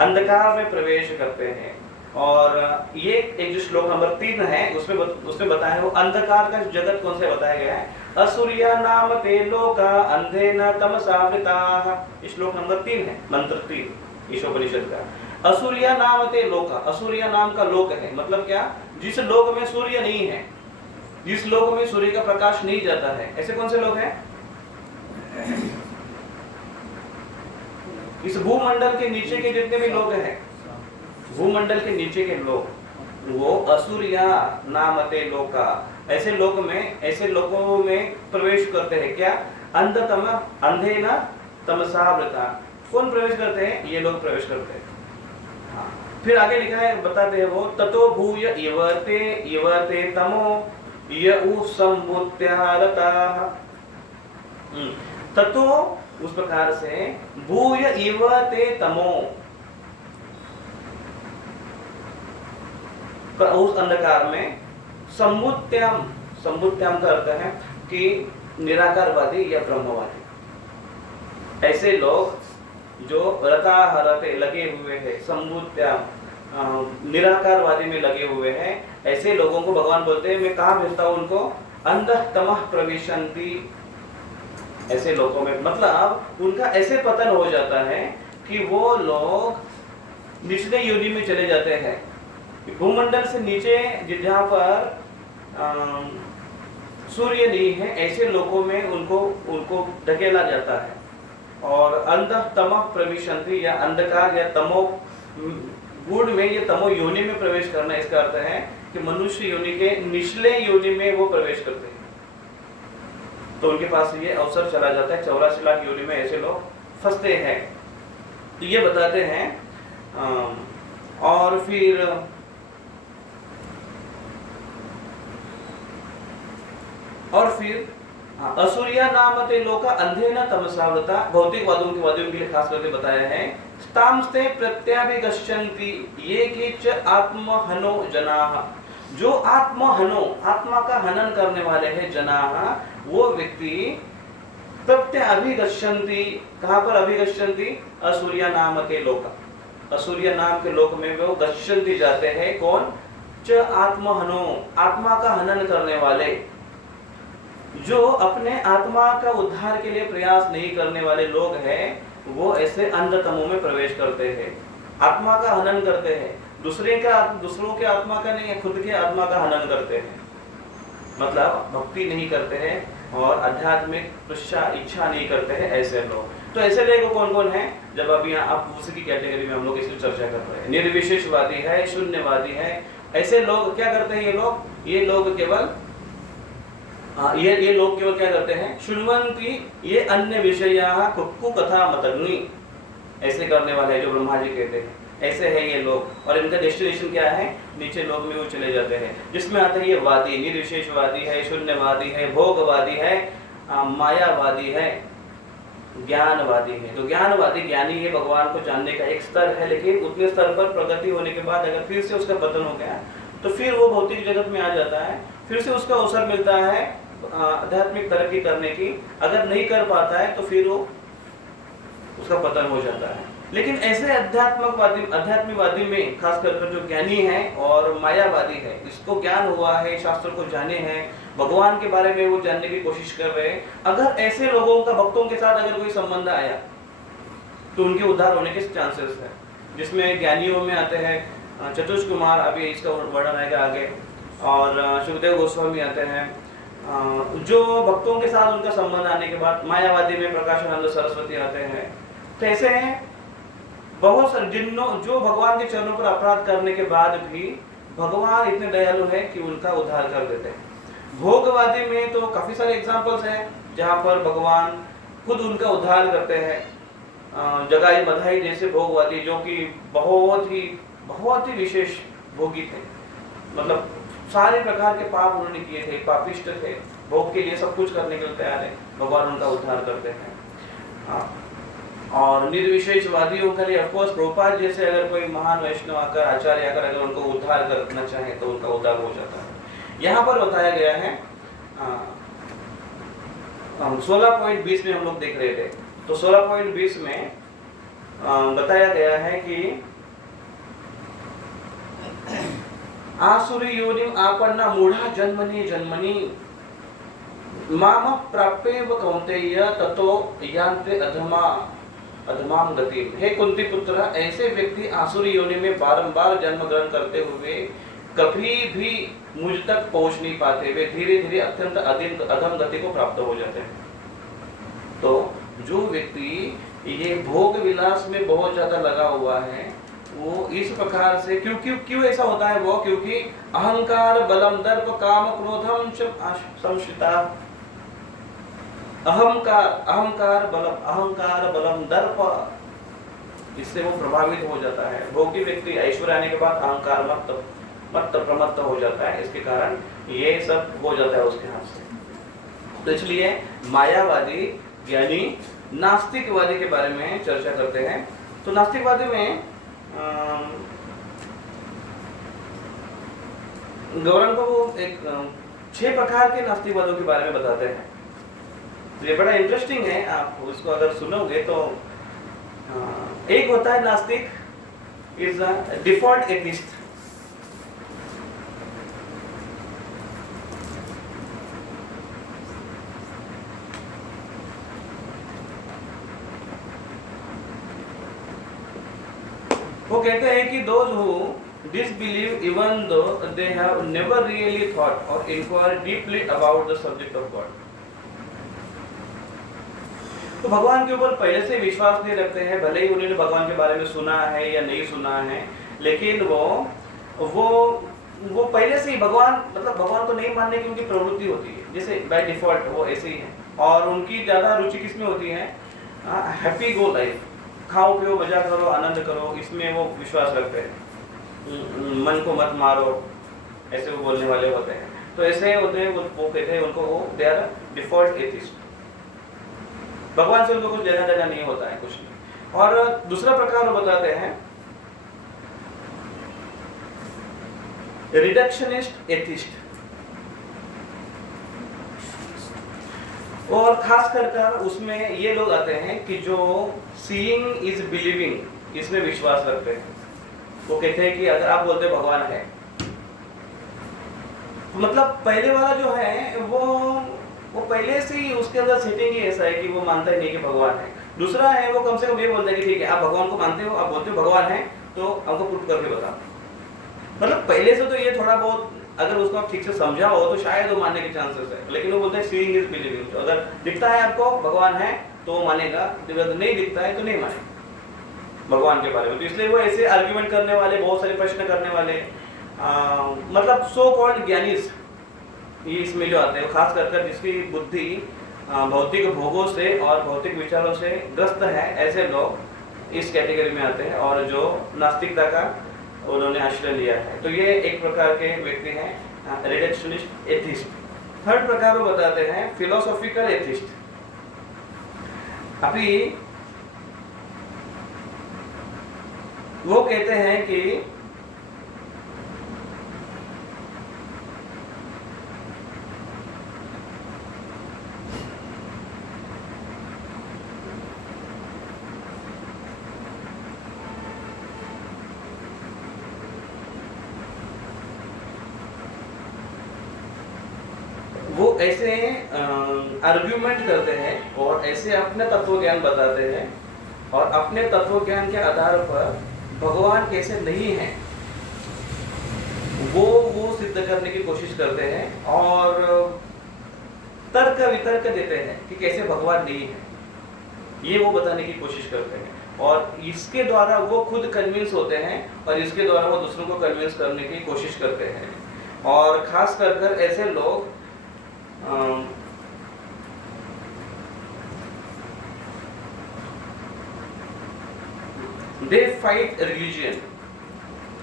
अंधकार में प्रवेश करते हैं। और ये एक जो श्लोक नंबर 3 है उसमें बताया है वो अंधकार का जगत कौन से बताया गया है। असुरिया नाम ते लोका अंधेन तमसावृताः, श्लोक नंबर 3 है, मंत्र 3 ईशोपनिषद का। असुरिया नाम ते लोका, असुरिया नाम का लोक है, मतलब क्या? जिस लोक में सूर्य नहीं है, जिस लोक में सूर्य का प्रकाश नहीं जाता है। ऐसे कौन से लोग हैं? इस भूमंडल के नीचे के जितने भी लोग हैं, भूमंडल के नीचे के लोग, वो असुरिया नामते लोका, ऐसे लोक में, ऐसे लोगों में प्रवेश करते हैं। क्या? अंधतम, अंधे न तमसावृता। कौन प्रवेश करते हैं? ये लोग प्रवेश करते हैं। हाँ। फिर आगे लिखा है, बताते हैं वो, ततो भूय इवते इवते तमो यउ संबुत्यारताः। ततो उस प्रकार से भूय इवते तमो, उस अंधकार में, संबुत्याम, संबुत्याम का अर्थ है कि निराकारवादी या ब्रह्मवादी, ऐसे लोग जो रता हरते लगे हुए हैं, संबुत्याम निराकारवादी में लगे हुए हैं, ऐसे लोगों को भगवान बोलते हैं मैं कहाँ भेजता हूँ उनको? अंधः तमः प्रविशन्ति। ऐसे लोगों में मतलब उनका ऐसे पतन हो जाता है कि वो लोग निचले योनि में चले जाते हैं। भूमंडल से नीचे जहाँ पर सूर्य नहीं है, ऐसे लोगों में उनको धकेला जाता है। और अंधः तमः प्रविशन्ति या अंधकार या तमो गुण में, ये तमो योनि में प्रवेश करना, इसका अर्थ है कि मनुष्य योनि के निचले योनि में वो प्रवेश करते हैं, तो उनके पास ये अवसर चला जाता है। 84 लाख योनि में ऐसे लोग फंसते हैं। तो ये बताते हैं। और फिर असुरिया नामते लोका अंधेन तमसावृता। भौतिकवादियों के लिए खास करके बताया है, तामस्ते प्रत्याभिगच्छन्ति ये केच आत्महनो जनाः। जो आत्महनो, आत्मा का हनन करने वाले हैं, जनाः, वो व्यक्ति प्रत्याभिगच्छन्ति, कहाँ पर अभिगच्छन्ति? असुरिया नाम के लोका, असुरिया नाम के लोक में वो गच्छन्ति जाते हैं। कौन? च आत्महनो, आत्मा का हनन करने वाले, जो अपने आत्मा का उद्धार के लिए प्रयास नहीं करने वाले लोग हैं, वो ऐसे अंधतमों में प्रवेश करते हैं, आत्मा का हनन करते हैं। दूसरों के आत्मा का नहीं, खुद के आत्मा का हनन करते हैं, मतलब भक्ति नहीं करते हैं और आध्यात्मिक इच्छा नहीं करते हैं, ऐसे लोग। तो ऐसे लोग कौन कौन है? जब अभी आप उसी की कैटेगरी में हम लोग इसकी चर्चा कर रहे हैं। निर्विशेषवादी है, शून्यवादी है, ऐसे लोग क्या करते हैं? ये लोग केवल ये लोग केवल क्या करते हैं? शृण्वन्ति ये अन्य विषयाः कुकथा मतग्नि, ऐसे करने वाले जो ब्रह्मा जी कहते हैं, ऐसे है ये लोग। और इनका डेस्टिनेशन क्या है? नीचे लोक में वो चले जाते हैं, जिसमें आता है ये वादी, निर्विशेषवादी है, शून्यवादी है, भोगवादी है, मायावादी है, ज्ञानवादी है। तो ज्ञानवादी ज्ञानी है, भगवान को जानने का एक स्तर है, लेकिन उतने स्तर पर प्रगति होने के बाद अगर फिर से उसका पतन हो गया तो फिर वो भौतिक जगत में आ जाता है, फिर से उसका अवसर मिलता है आध्यात्मिक तरक्की करने की। अगर नहीं कर पाता है तो फिर वो उसका पतन हो जाता है। लेकिन ऐसे अध्यात्मवादी में खास कर जो ज्ञानी है और मायावादी है, इसको ज्ञान हुआ है, शास्त्र को जाने हैं, भगवान के बारे में वो जानने की कोशिश कर रहे हैं, अगर ऐसे लोगों का भक्तों के साथ अगर कोई संबंध आया तो उनके उद्धार होने के चांसेस है। जिसमें ज्ञानियों में आते हैं चतुष कुमार, अभी इसका वर्णन आएगा आगे, और सुखदेव गोस्वामी आते हैं। जो भक्तों के साथ उनका संबंध आने के बाद मायावादी में प्रकाशानंद सरस्वती आते हैं। तो ऐसे बहुत सारे जो भगवान के चरणों पर अपराध करने के बाद भी भगवान इतने दयालु है कि उनका उद्धार कर देते हैं। भोगवादी में तो काफी सारे एग्जाम्पल्स हैं जहाँ पर भगवान खुद उनका उद्धार करते हैं। जगाई बधाई जैसे भोगवादी, जो कि बहुत ही विशेष भोगी थे, मतलब सारे प्रकार के पाप उन्होंने किए थे, पापिष्ट थे, भोग के लिए सब कुछ करने के लिए तैयार है, भगवान उनका उद्धार करते हैं। और निर्विशेषवादियों के लिए ऑफकोर्स प्रभुपाद जैसे अगर कोई महान वैष्णव आकर, आचार्य आकर अगर उनको उद्धार करना चाहे तो उनका उद्धार हो जाता है। यहाँ पर बताया गया है 16.20 में हम लोग देख रहे थे, तो 16.20 में बताया गया है कि आसुरी योनिम आपन्ना मूढ़ा जन्मनि माम प्राप्येव कौन्तेय ततो यान्ते अधमाम गतिम। हे कुंती पुत्र, ऐसे व्यक्ति आसुरी योनि में बारंबार जन्म ग्रहण करते हुए कभी भी मुझ तक पहुंच नहीं पाते, वे धीरे धीरे अत्यंत अधम गति को प्राप्त हो जाते हैं। तो जो व्यक्ति ये भोग विलास में बहुत ज्यादा लगा हुआ है, वो इस प्रकार से क्यों ऐसा होता है? वो क्योंकि अहंकार, बलम, दर्प, काम, क्रोधम संश्रिता, अहंकार बलम दर्प, इससे वो प्रभावित हो जाता है। भोगी व्यक्ति ऐश्वर्य आने के बाद अहंकार मत प्रमत्त हो जाता है, इसके कारण ये सब हो जाता है उसके हाथ से। तो इसलिए मायावादी यानी नास्तिकवादी के बारे में चर्चा करते हैं। तो नास्तिकवादी में गौरव को वो एक 6 प्रकार के नास्तिकवादों के बारे में बताते हैं। तो ये बड़ा इंटरेस्टिंग है, आप उसको अगर सुनोगे तो एक होता है नास्तिक इज डिफॉल्ट एथिस्ट। वो कहते हैं कि those who disbelieve even though they have never really thought or inquired deeply about the subject of God। तो भगवान के ऊपर पहले से विश्वास नहीं रखते हैं, भले ही उन्होंने भगवान के बारे में सुना है या नहीं सुना है, लेकिन वो पहले से ही भगवान को नहीं मानने की उनकी प्रवृत्ति होती है, जैसे बाय डिफॉल्ट वो ऐसे ही है। और उनकी ज्यादा रुचि किसमें होती है? हैप्पी गो लाइफ, खाओ पियो मजा करो आनंद करो, इसमें वो विश्वास रखते हैं। मन को मत मारो, ऐसे वो बोलने वाले होते हैं। तो ऐसे होते हैं, वो कहते हैं उनको वो दे आर डिफॉल्ट एथिस्ट। भगवान से उनको कुछ लेना देना नहीं होता है, कुछ नहीं। और दूसरा प्रकार वो बताते हैं रिडक्शनिस्ट एथिस्ट। और खास कर उसमें ये लोग आते हैं कि जो सीइंग इज बिलीविंग, इसमें विश्वास रखते हैं। वो कहते हैं कि अगर आप बोलते भगवान है, मतलब पहले वाला जो है वो पहले से ही उसके अंदर सेटिंग ही ऐसा है कि वो मानता ही नहीं कि भगवान है। दूसरा है वो कम से कम ये बोलता है कि ठीक है आप भगवान को मानते हो, आप बोलते हो भगवान है, तो हमको प्रूफ करके बताओ। मतलब पहले से तो ये थोड़ा बहुत अगर उसको आप ठीक से समझा हो तो शायद वो मानने के चांसेस है, लेकिन वो बोलते हैं सीइंग इज बिलीविंग। तो अगर दिखता है आपको भगवान है तो वो मानेगा, अगर नहीं दिखता है तो नहीं मानेगा भगवान के बारे में। तो इसलिए वो ऐसे आर्ग्यूमेंट करने वाले, बहुत सारे प्रश्न करने वाले मतलब सो कॉल्ड ज्ञानीज ये इसमें जो आते हैं, खास कर जिसकी बुद्धि भौतिक भोगों से और भौतिक विचारों से ग्रस्त है, ऐसे लोग इस कैटेगरी में आते हैं और जो नास्तिकता का उन्होंने आश्रय लिया है। तो ये एक प्रकार के व्यक्ति हैं रिडक्शनिस्ट एथिस्ट। थर्ड प्रकार वो बताते हैं फिलोसॉफिकल एथिस्ट। अभी वो कहते हैं कि वो ऐसे आर्ग्यूमेंट करते हैं और ऐसे अपने तत्व ज्ञान बताते हैं और अपने तत्व ज्ञान के आधार पर भगवान कैसे नहीं है वो सिद्ध करने की कोशिश करते हैं और तर्क वितर्क देते हैं कि कैसे भगवान नहीं है, ये वो बताने की कोशिश करते हैं। और इसके द्वारा वो खुद कन्विंस होते हैं और इसके द्वारा वो दूसरों को कन्विंस करने की कोशिश करते हैं। और खास कर ऐसे लोग they fight religion,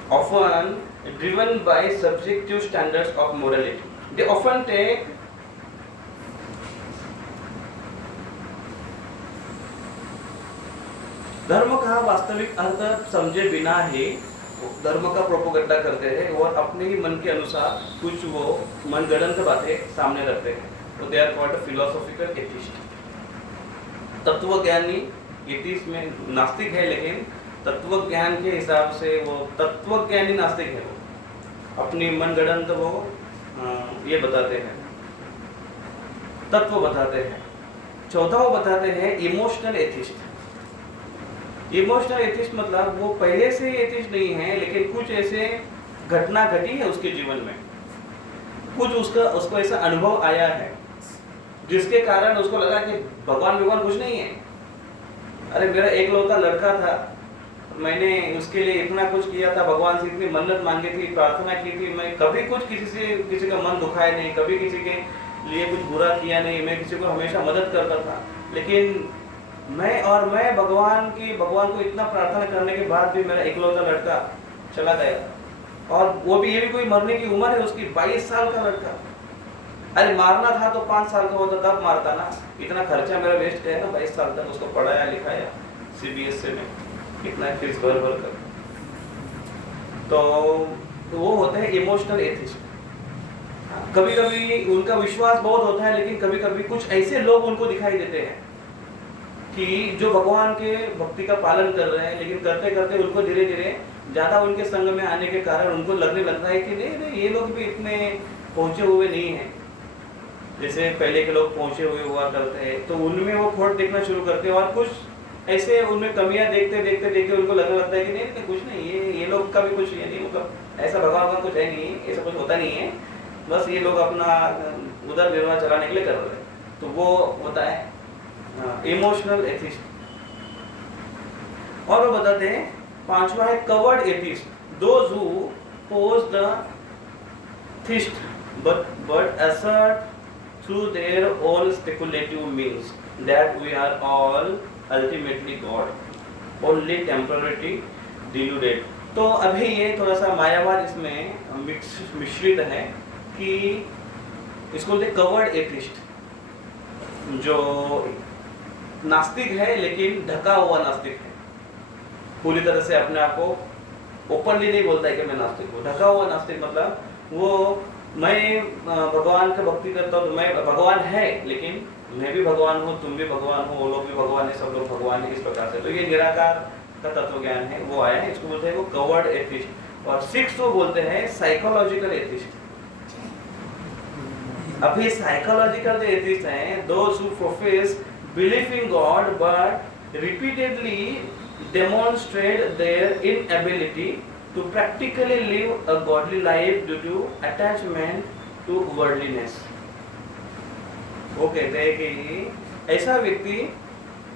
often driven by subjective standards of morality. They often take धर्म का वास्तविक अर्थ समझे बिना ही धर्म का प्रोपोगंडा करते हैं और अपने ही मन के अनुसार कुछ वो मनगढ़ंत बातें सामने रखते हैं। तो they are called philosophical atheist. तत्वज्ञानी एथिस्ट में नास्तिक है, लेकिन तत्व ज्ञान के हिसाब से वो तत्वज्ञानी नास्तिक है। वो अपनी मनगढ़ंत वो ये बताते हैं, तत्व बताते हैं। चौथा वो बताते हैं इमोशनल एथिस्ट। इमोशनल एथिस्ट मतलब वो पहले से एथिस्ट नहीं है, लेकिन कुछ ऐसे घटना घटी है उसके जीवन में, कुछ उसको ऐसा अनुभव आया है जिसके कारण उसको लगा कि भगवान कुछ नहीं है। अरे मेरा एकलौता लड़का था, मैंने उसके लिए इतना कुछ किया था, भगवान से इतनी मन्नत मांगी थी, प्रार्थना की थी, मैं कभी कुछ किसी का मन दुखाया नहीं, कभी किसी के लिए कुछ बुरा किया नहीं, मैं किसी को हमेशा मदद करता था, लेकिन मैं भगवान को इतना प्रार्थना करने के बाद भी मेरा इकलौता लड़का चला गया। और वो भी, ये भी कोई मरने की उम्र है उसकी, 22 साल का लड़का। अरे मारना था तो 5 साल का होता तब मारता ना, इतना खर्चा मेरा वेस्ट गया ना, 22 साल तक उसको पढ़ाया लिखाया CBSE में, कितना फीस भर कर। तो वो होते हैं इमोशनल एथिस्ट। कभी कभी उनका विश्वास बहुत होता है, लेकिन कभी कभी कुछ ऐसे लोग उनको दिखाई देते हैं कि जो भगवान के भक्ति का पालन कर रहे हैं, लेकिन करते करते उनको धीरे धीरे ज़्यादा उनके संग में आने के कारण उनको लगने लगता है कि नहीं ये लोग भी इतने पहुँचे हुए नहीं हैं जैसे पहले के लोग पहुँचे हुए हुआ करते हैं। तो उनमें वो खोट देखना शुरू करते हैं, और कुछ ऐसे उनमें कमियां देखते देखते देखते उनको लगने लगता है कि नहीं कुछ नहीं, ये लोग का भी कुछ ये नहीं, मतलब ऐसा भगवान का कुछ है नहीं, ऐसा कुछ होता नहीं है, बस ये लोग अपना उधर निर्वाह चलाने के लिए कर रहे हैं। तो वो होता है इमोशनल एथिस्ट। और वो बताते हैं 5वां है covered atheist, those who pose the theist but assert through their own speculative means that we are all ultimately God, only temporarily deluded। तो अभी ये थोड़ा सा मायावाद इसमें मिश्रित है कि इसको बोलते कवर्ड एथिस्ट, जो नास्तिक है लेकिन ढका हुआ नास्तिक है, पूरी तरह से अपने आप को ओपनली नहीं बोलता है कि मैं नास्तिक हूँ। ढका हुआ नास्तिक मतलब वो मैं भगवान का भक्ति करता हूँ, मैं भगवान है लेकिन मैं भी भगवान हूँ, तुम भी भगवान हो, वो लोग भी भगवान है, सब लोग भगवान है, इस प्रकार से। तो ये निराकार का तत्व ज्ञान है, वो आया है, इसको बोलते हैं वो कवर्ड एथिस्ट। और 6 वो बोलते हैं साइकोलॉजिकल एथिस्ट। अभी साइकोलॉजिकल जो एथिस्ट हैं, those who profess belief in God but repeatedly demonstrate their inability to practically live a godly life due to attachment to worldliness। वो कहते हैं कि ऐसा व्यक्ति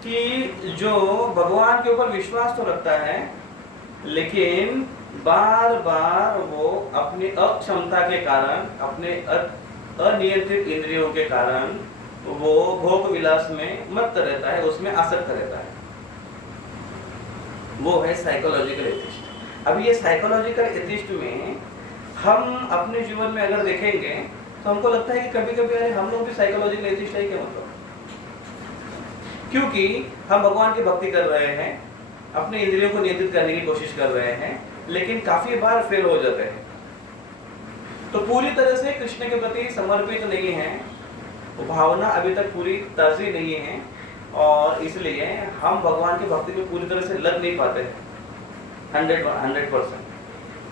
कि जो भगवान के ऊपर विश्वास तो रखता है, लेकिन बार बार वो अपनी अक्षमता के कारण, अपने अनियंत्रित इंद्रियों के कारण वो भोग विलास में मस्त रहता है, उसमें आसक्त रहता है। वो है साइकोलॉजिकल एथिस्ट। अब ये साइकोलॉजिकल एथिस्ट में हम अपने जीवन में अगर देखेंगे तो हमको लगता है कि कभी कभी अरे हम लोग भी साइकोलॉजिकल एथिस्ट है क्या, मतलब क्योंकि हम भगवान की भक्ति कर रहे हैं, अपने इंद्रियों को नियंत्रित करने की कोशिश कर रहे हैं, लेकिन काफी बार फेल हो जाते हैं। तो पूरी तरह से कृष्ण के प्रति समर्पित नहीं है, वो भावना अभी तक पूरी ताज़ी नहीं है, और इसलिए हम भगवान की भक्ति में पूरी तरह से लग नहीं पाते हैं 100%।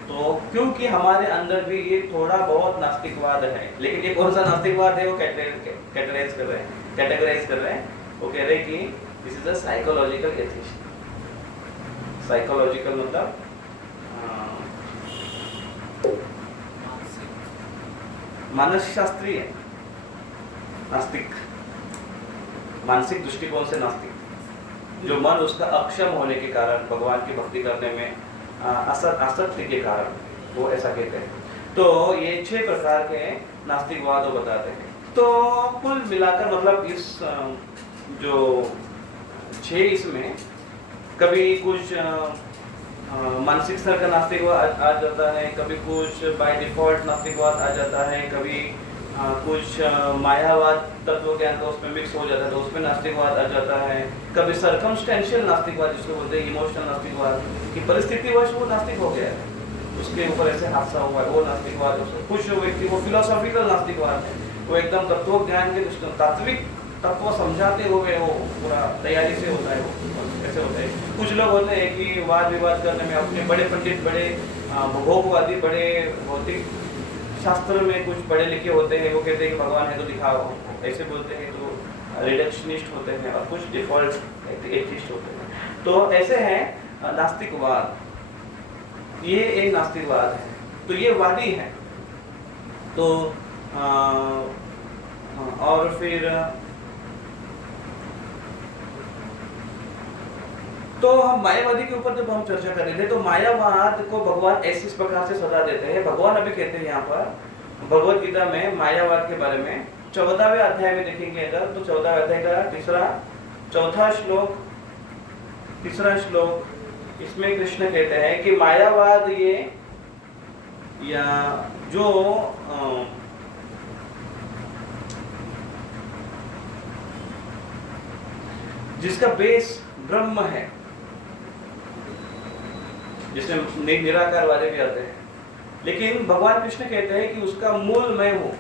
तो क्योंकि हमारे अंदर भी ये थोड़ा बहुत नास्तिकवाद है, लेकिन ये कौन सा नास्तिकवाद है वो कैटेगराइज कर रहे हैं। वो कह रहे हैं कि this is a psychological atheist. Psychological मतलब मानसशास्त्रीय नास्तिक, मानसिक दृष्टिकोण से नास्तिक, जो मन उसका अक्षम होने के कारण, भगवान की भक्ति करने में आसक्ति के कारण वो ऐसा कहते हैं। तो ये 6 प्रकार के नास्तिकवाद वो बताते हैं। तो कुल मिलाकर मतलब इस जो 6 इसमें कभी कुछ मानसिक स्तर का नास्तिकवाद आ जाता है, कभी कुछ बाय डिफॉल्ट नास्तिकवाद आ जाता है, कभी कुछ मायावाद तत्व ज्ञान का उसमें मिक्स हो जाता है तो उसमें नास्तिकवाद आ जाता है, कभी सर्कमस्टेंशियल नास्तिकवाद जिसको बोलते हैं इमोशनल नास्तिकवाद, कि परिस्थितिवश वो नास्तिक हो गया है, उसके ऊपर ऐसे हादसा हुआ है, वो नास्तिकवाद। कुछ व्यक्ति वो फिलोसॉफिकल नास्तिकवाद है, वो एकदम तत्व ज्ञान के दृष्टि तात्विक तत्व समझाते हुए वो पूरा तैयारी से होता है, वो ऐसे होता है। कुछ लोग होते हैं कि वाद विवाद करने में अपने बड़े पंडित, बड़े भोगवादी, बड़े भौतिक शास्त्र में कुछ पढ़े लिखे होते हैं, वो कहते हैं कि भगवान है तो दिखाओ, ऐसे बोलते हैं, तो रिडक्शनिस्ट होते हैं, और कुछ डिफॉल्ट एथिस्ट होते हैं। तो ऐसे हैं नास्तिकवाद, ये एक नास्तिकवाद है, तो ये वादी है। तो और फिर तो हम मायावादी के ऊपर जब हम चर्चा कर रहे थे तो मायावाद को भगवान इस प्रकार से सजा देते हैं। भगवान अभी कहते हैं यहाँ पर भगवत गीता में मायावाद के बारे में 14वें अध्याय में देखेंगे अगर, तो 14वें अध्याय का तीसरा श्लोक, इसमें कृष्ण कहते हैं कि मायावाद ये, या जो जिसका बेस ब्रह्म है, जिसमें निराकार वाले भी आते हैं, लेकिन भगवान कृष्ण कहते हैं कि उसका मूल मैं हूँ,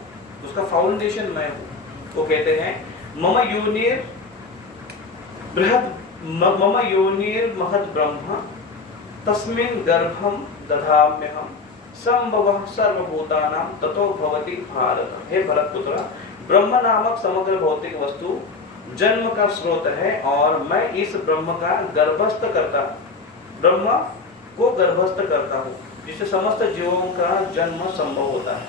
उसका फाउंडेशन मैं हूँ। वो कहते हैं मम योनिर महद ब्रह्म तस्मिन् गर्भम दधाम्यहम् संभवः सर्वभूतानां ततो भवति भारत। हे भरतपुत्र, ब्रह्म नामक समग्र भौतिक वस्तु जन्म का स्रोत है और मैं इस ब्रह्म को गर्भस्थ करता हूँ, जिससे समस्त जीवों का जन्म संभव होता है।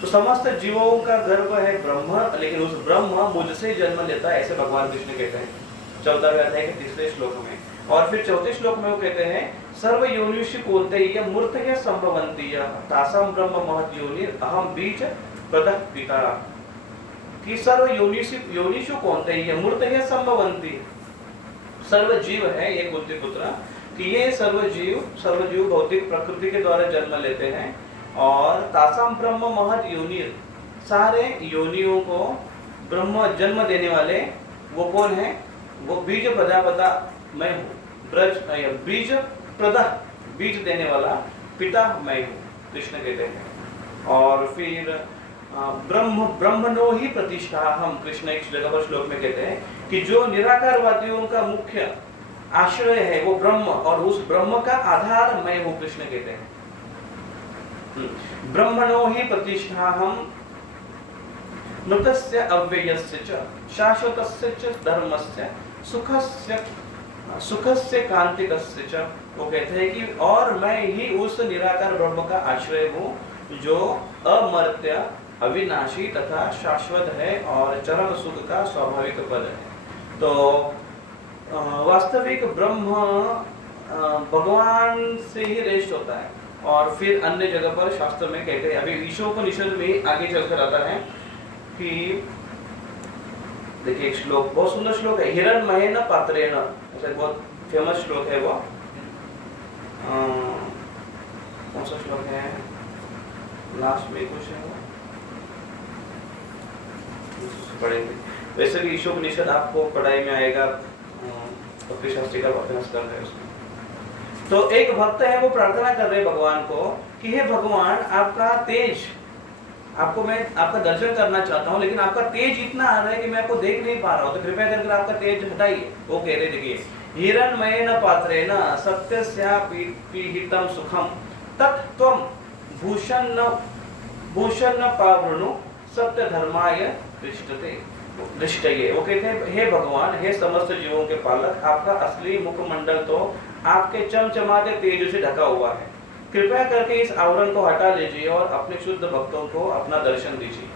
तो समस्त जीवों का गर्भ है ब्रह्म, लेकिन उस ब्रह्म मुझसे जन्म लेता है, ऐसे भगवान कृष्ण कहते हैं 14वें अध्याय के तीसरे श्लोक में। और फिर चौथे श्लोक में वो कहते हैं सर्व योनिषु कौन्तेय मूर्तयः संभवन्ति तासां ब्रह्म महत् योनिर् अहं बीज प्रदः पिता। कि सर्व योनिषु कौन्तेय मूर्तयः संभवन्ति, सर्व जीव है ये कुंती पुत्र, कि ये सर्व जीव भौतिक प्रकृति के द्वारा जन्म लेते हैं। और तासाम ब्रह्म महत् योनिर, सारे योनियों को ब्रह्म जन्म देने वाले वो कौन है? वो बीज प्रजापता मैं हूँ, बीज प्रदा, बीज देने वाला पिता मैं हूँ, कृष्ण कहते हैं। और फिर ब्रह्मणो ही प्रतिष्ठा, हम कृष्ण एक जगह पर श्लोक में कहते हैं कि जो निराकारवादियों का मुख्य आश्रय है वो ब्रह्म, और उस ब्रह्म का आधार मैं हूँ, कृष्ण कहते हैं। ब्रह्मणो ही प्रतिष्ठा हम मृतस्य अव्ययस्य च शाश्वतस्य च धर्मस्य सुखस्य कांतिकस्य च। वो कहते हैं कि और मैं ही उस निराकार ब्रह्म का आश्रय हूँ जो अमर्त्य, अविनाशी तथा शाश्वत है और चरम सुख का स्वाभाविक पद है। तो वास्तविक ब्रह्म भगवान से ही रेष्ट होता है। और फिर अन्य जगह पर शास्त्र में कहते हैं, अभी ईशोपनिषद में आगे चलकर आता है कि देखिए एक श्लोक, बहुत सुंदर श्लोक है, हिरण्मयेन पात्रेण, ऐसा बहुत फेमस श्लोक है वो। कौन सा श्लोक है? लास्ट में कुछ है वो, पढ़ेंगे। वैसे भी ईशोपनिषद आपको पढ़ाई में आएगा, कपिल शास्त्री का अभ्यास कर रहे हैं उसमें। तो एक भक्त है, वो प्रार्थना कर रहे भगवान को कि हे भगवान, आपका तेज, आपको मैं आपका दर्शन करना चाहता हूँ, लेकिन आपका तेज इतना आ रहा है कि मैं आपको देख नहीं पा रहा हूँ, तो कृपया करके आपका तेज हटाइए। वो कह रहे, देखिए, हिरण्मयेन पात्रेण सत्यस्यापीहितं सुखम तत्त्वं भूषण पावृणु सत्य धर्माय दृष्टये। वो कहते हैं, हे भगवान, हे समस्त जीवों के पालक, आपका असली मुखमंडल तो आपके चमचमाते तेज से ढका हुआ है, कृपया करके इस आवरण को हटा लीजिए और अपने शुद्ध भक्तों को अपना दर्शन दीजिए।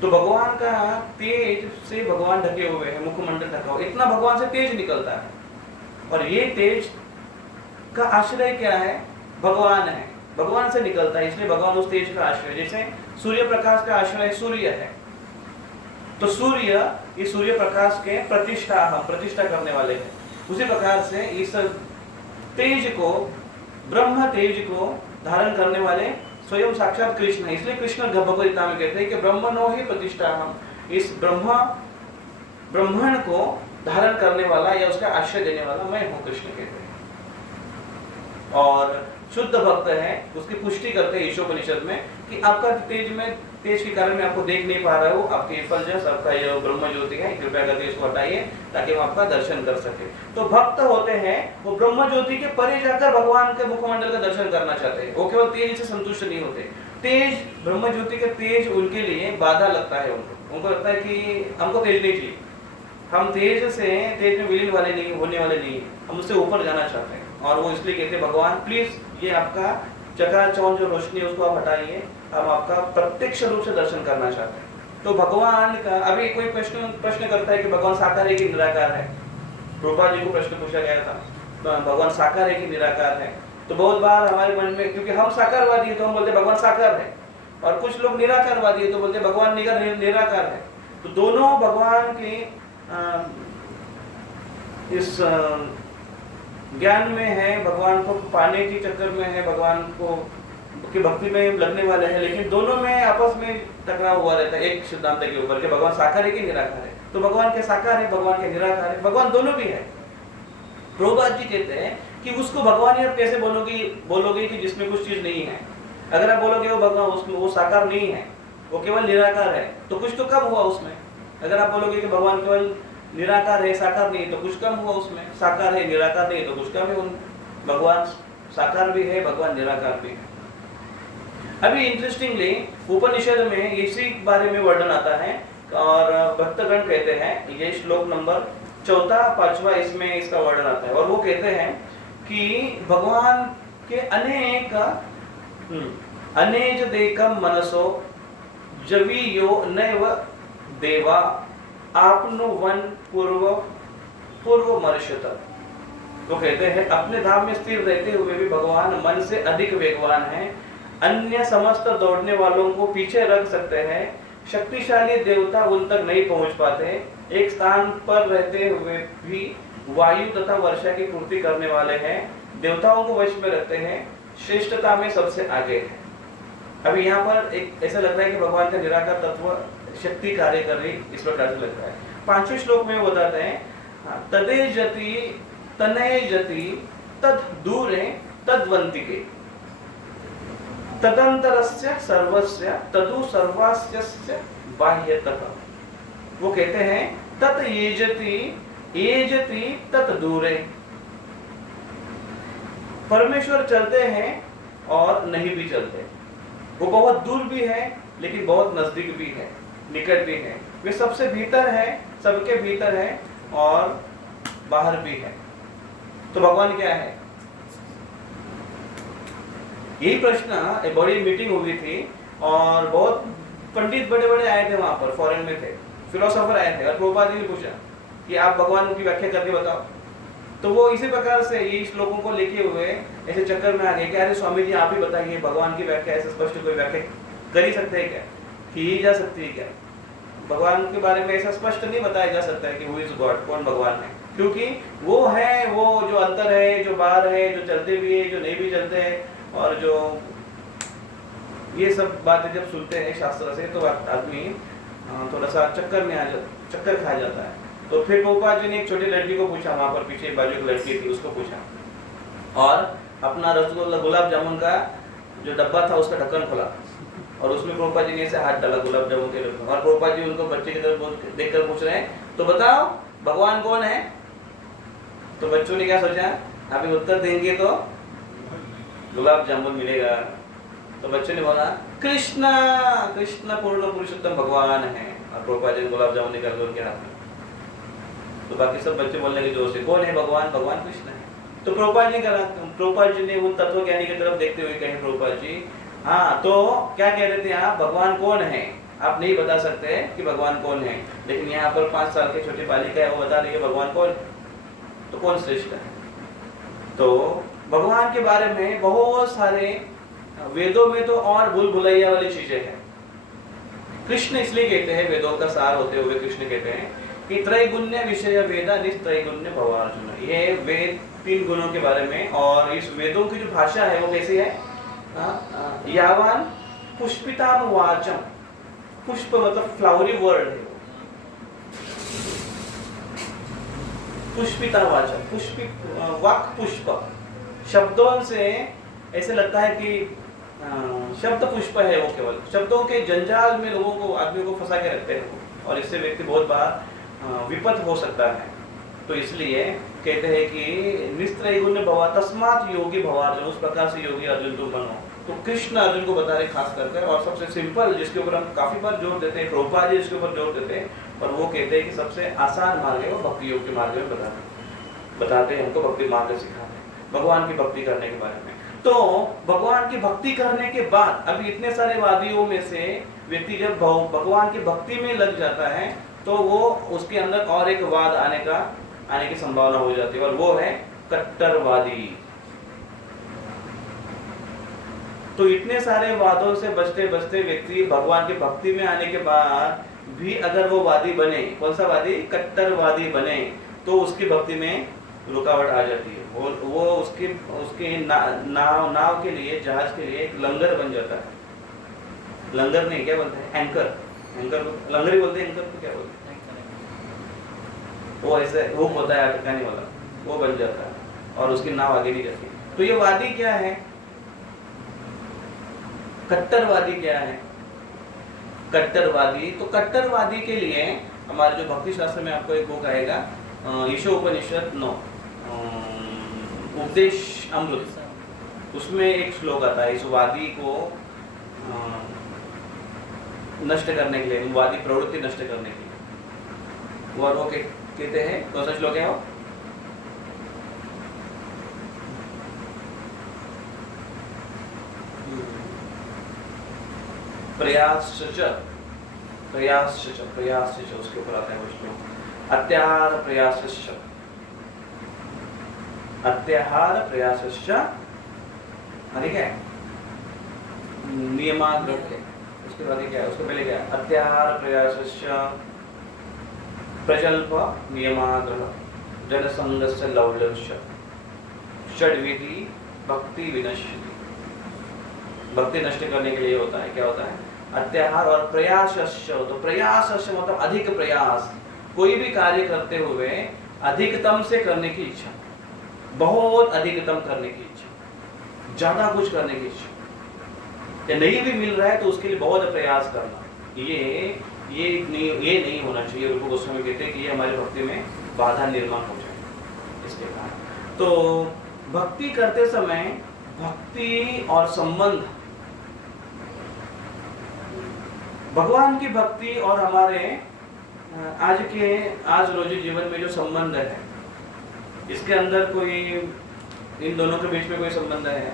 तो भगवान का तेज से भगवान ढके हुए हैं, मुखमंडल ढका हुआ, इतना भगवान से तेज निकलता है। और ये तेज का आश्रय क्या है? भगवान है, भगवान से निकलता है, इसलिए भगवान उस तेज का आश्रय। जैसे सूर्य प्रकाश का आश्रय सूर्य है, तो सूर्य, इस सूर्य प्रकाश के प्रतिष्ठा, हम प्रतिष्ठा करने वाले हैं। उसी प्रकार से इस तेज को, ब्रह्म तेज को धारण करने वाले स्वयं साक्षात कृष्ण है। इसलिए कृष्ण भगवद गीता में कहते हैं कि ब्रह्मणो ही प्रतिष्ठा हम, इस ब्रह्मांड को धारण करने वाला या उसका आश्रय देने वाला मैं हूँ, कृष्ण कहते हैं। और शुद्ध भक्त है, उसकी पुष्टि करते हैं ईशोपनिषद में कि आपका तेज के कारण मैं आपको देख नहीं पा रहा हूँ, आपके फलजस, आपका ये ब्रह्म ज्योति है, कृपया करके इसको हटाइए ताकि हम आपका दर्शन कर सके। तो भक्त होते हैं वो ब्रह्म ज्योति के परे जाकर भगवान के मुखमंडल का दर्शन करना चाहते हैं। वो केवल तेज से संतुष्ट नहीं होते, तेज, ब्रह्म ज्योति के तेज उनके लिए बाधा लगता है। उनको लगता है कि हमको तेज नहीं चाहिए, हम तेज में विलीन वाले नहीं, होने वाले नहीं, हम उससे ऊपर जाना चाहते हैं। और वो इसलिए कहते हैं, भगवान प्लीज ये आपका चकाचौंध जो रोशनी है उसको आप हटाइए, हम आपका प्रत्यक्ष रूप से दर्शन करना चाहते हैं। तो भगवान का, अभी कोई प्रश्न करता है कि भगवान साकार है कि निराकार है। रूपा जी को प्रश्न पूछा गया था, भगवान साकार है कि निराकार है। तो बहुत बार हमारे मन में, क्योंकि हम साकारवादी है तो हम बोलते भगवान साकार है, और कुछ लोग निराकारवादी है तो बोलते हैं भगवान निराकार है। तो दोनों भगवान के इस ज्ञान में है, भगवान को पाने के चक्कर में है, भगवान को की भक्ति में लगने वाले हैं, लेकिन दोनों में आपस में टकराव हुआ रहता है एक सिद्धांत के ऊपर कि भगवान साकार है कि निराकार है। तो भगवान के साकार है, भगवान के निराकार है, भगवान दोनों भी है। प्रभुपाद जी कहते हैं कि उसको भगवान ही आप कैसे बोलोगे कि जिसमें कुछ चीज नहीं है। अगर आप बोलोगे वो भगवान उसमें वो साकार नहीं है, वो केवल निराकार है, तो कुछ तो कम हुआ उसमें। अगर आप बोलोगे कि भगवान केवल निराकार है, साकार नहीं, तो कुछ कम हुआ उसमें। साकार है, निराकार नहीं, तो कुछ कम है। भगवान साकार भी है, भगवान निराकार भी है। अभी इंटरेस्टिंगली उपनिषद में इसी बारे में वर्णन आता है और भक्तगण कहते हैं, ये श्लोक नंबर 4, 5वां इसमें इसका वर्णन आता है और वो कहते हैं कि भगवान के अनेज देकम मनसो जवीयो नैव देवा आपनु वन पूर्व मर्षत। तो कहते हैं अपने धाम में स्थिर रहते हुए भी भगवान मन से अधिक वेगवान है, अन्य समस्त दौड़ने वालों को पीछे रख सकते हैं, शक्तिशाली देवता उन तक नहीं पहुंच पाते, एक स्थान पर रहते हुए भी वायु तथा वर्षा की पूर्ति करने वाले हैं, देवताओं को वश में रखते हैं, श्रेष्ठता में सबसे आगे है। अभी यहाँ पर एक ऐसा लग रहा है कि भगवान का निराकार तत्व शक्ति कार्य कर रही, इस प्रकार से लग रहा है। 5वें श्लोक में बताते हैं तदेजति तनयजति तद दूरे तद्वंतिके तदंतरस्य सर्वस्य तदु सर्वास्यस्य बाह्यतः। वो कहते हैं तत येजति तत दूरे। परमेश्वर चलते हैं और नहीं भी चलते, वो बहुत दूर भी है लेकिन बहुत नजदीक भी है, निकट भी है, वे सबसे भीतर है, सबके भीतर है और बाहर भी है। तो भगवान क्या है? यही प्रश्न एक बड़ी मीटिंग हुई थी और बहुत पंडित बड़े बड़े आए थे वहां पर, फॉरेन में थे, फिलोसोफर आए थे और प्रभुपाद जी ने पूछा कि आप भगवान की व्याख्या करके बताओ। तो वो इसी प्रकार से ये श्लोकों को लेके हुए ऐसे चक्कर में आ गए कि अरे स्वामी जी आप ही बताइए भगवान की व्याख्या, ऐसे स्पष्ट कोई व्याख्या कर ही सकते हैं क्या, की ही जा सकती है क्या? भगवान के बारे में ऐसा स्पष्ट नहीं बताया जा सकता है कि हु इज गॉड, कौन भगवान है, क्योंकि वो है, वो जो अंतर है, जो बाहर है, जो चलते भी है, जो नहीं भी चलते हैं, और जो ये सब बातें जब सुनते हैं शास्त्र से तो आदमी थोड़ा सा चक्कर खा जाता है। तो फिर प्रभुपाद जी ने एक छोटी लड़की को पूछा, वहां पर पीछे बाजू की लड़की थी, उसको पूछा और अपना रसगुल्ला गुलाब जामुन का जो डब्बा था उसका ढक्कन खोला और उसमें प्रभुपाद जी ने ऐसे हाथ डाला गुलाब जामुन के ढक्कन, और प्रभुपाद जी उनको बच्चे की तरफ देखकर पूछ रहे हैं तो बताओ भगवान कौन है? तो बच्चों ने क्या सोचा, अभी उत्तर देंगे तो गुलाब जामुन मिलेगा। तो बच्चों ने बोला कृष्णा, कृष्ण पूर्ण पुरुषोत्तम भगवान है, और प्रभुपाद जी ने गुलाब जामुन निकाल कर उनके हाथ में। तो बाकी सब बच्चे बोलने के जोर से कौन है भगवान? भगवान कृष्ण है। तो प्रभुपाद जी ने उन तत्वज्ञानी की तरफ देखते हुए कहे, प्रभुपाद जी हाँ तो क्या कह रहे थे आप, भगवान कौन है? आप नहीं बता सकते कि भगवान कौन है, लेकिन यहाँ पर 5 साल की छोटी बालिका है, वो बता रही है भगवान कौन, तो कौन श्रेष्ठ है? तो भगवान के बारे में बहुत सारे वेदों में तो और भूल भुलैया वाली चीजें हैं। कृष्ण इसलिए कहते हैं, वेदों का सार होते हुए कृष्ण कहते हैं कि त्रैगुण्य विषय वेदा निस्त्रैगुण्य भवार्जुन। ये वेद 3 गुणों के बारे में, और इस वेदों की जो भाषा है वो कैसी है? यावान पुष्पिताम वाचम, पुष्प मतलब फ्लावरी वर्ड है, पुष्पिता वाचम, पुष्पित वाक पुष्प, शब्दों से ऐसे लगता है कि शब्द पुष्प है, वो केवल शब्दों के जंजाल में लोगों को, आदमी को फंसा के रखते हैं और इससे व्यक्ति बहुत बार विपद हो सकता है। तो इसलिए कहते हैं कि निस्त्रैगुण्य भवा तस्मात् योगी भवार्जुन, उस प्रकार से योगी अर्जुन तुम बनो। तो कृष्ण अर्जुन को बता रहे खास करके, और सबसे सिंपल जिसके ऊपर हम काफी बार जोर देते हैं, प्रभुपाद जी इसके ऊपर जोर देते हैं, और वो कहते हैं कि सबसे आसान मार्ग है वो भक्ति योग के मार्ग में बताते हैं हमको, भक्ति मार्ग सिखाते हैं भगवान की भक्ति करने के बारे में। तो भगवान की भक्ति करने के बाद अभी इतने सारे वादियों में से व्यक्ति जब भगवान की भक्ति में लग जाता है तो वो उसके अंदर और एक वाद आने की संभावना हो जाती है, और वो है कट्टरवादी। तो इतने सारे वादों से बचते बचते व्यक्ति भगवान की भक्ति में आने के बाद भी अगर वो वादी बने, कौन सा वादी, कट्टरवादी बने, तो उसकी भक्ति में रुकावट आ जाती है। वो उसके उसके नाव के लिए, जहाज के लिए एक लंगर बन जाता है। लंगर नहीं, क्या बोलते हैं, एंकर। एंकर को लंगर ही बोलते हैं, एंकर को क्या बोलते हैं, वो ऐसे हुक होता है अटकाने वाला, वो बन जाता है और उसकी नाव आगे नहीं जाती। तो ये वादी क्या है, कट्टरवादी क्या है, कट्टरवादी। तो कट्टरवादी के लिए हमारे जो भक्ति शास्त्र में आपको एक बुक आएगा, ईशोपनिषद 9 उपदेश अमृत, उसमें एक श्लोक आता है इस वादी को नष्ट करने के लिए, वादी प्रवृत्ति नष्ट करने के लिए। वो कहते हैं, कौन सा श्लोक है वो, प्रयास उसके ऊपर आता है वो श्लोक, अत्याहार प्रयासश्च, ठीक है, नियमाग्रह, उसके बाद क्या है, उसके पहले क्या है, अत्याहार प्रयासश्च प्रजल्प नियमाग्रह जनसंगस्य लौल्यश्च षड्विधि भक्ति विनश्यति। भक्ति नष्ट करने के लिए होता है, क्या होता है, अत्याहार और प्रयासश्च। तो प्रयासश्च मतलब अधिक प्रयास, कोई भी कार्य करते हुए अधिकतम से करने की इच्छा, बहुत अधिकतम करने की इच्छा, ज्यादा कुछ करने की इच्छा, या नहीं भी मिल रहा है तो उसके लिए बहुत प्रयास करना, ये नहीं होना चाहिए। रूप गोस्वामी कहते हैं कि ये हमारी भक्ति में बाधा निर्माण हो जाए इसके कारण। तो भक्ति करते समय भक्ति और संबंध, भगवान की भक्ति और हमारे आज रोजी जीवन में जो संबंध है, इसके अंदर कोई, इन दोनों के बीच में कोई संबंध है,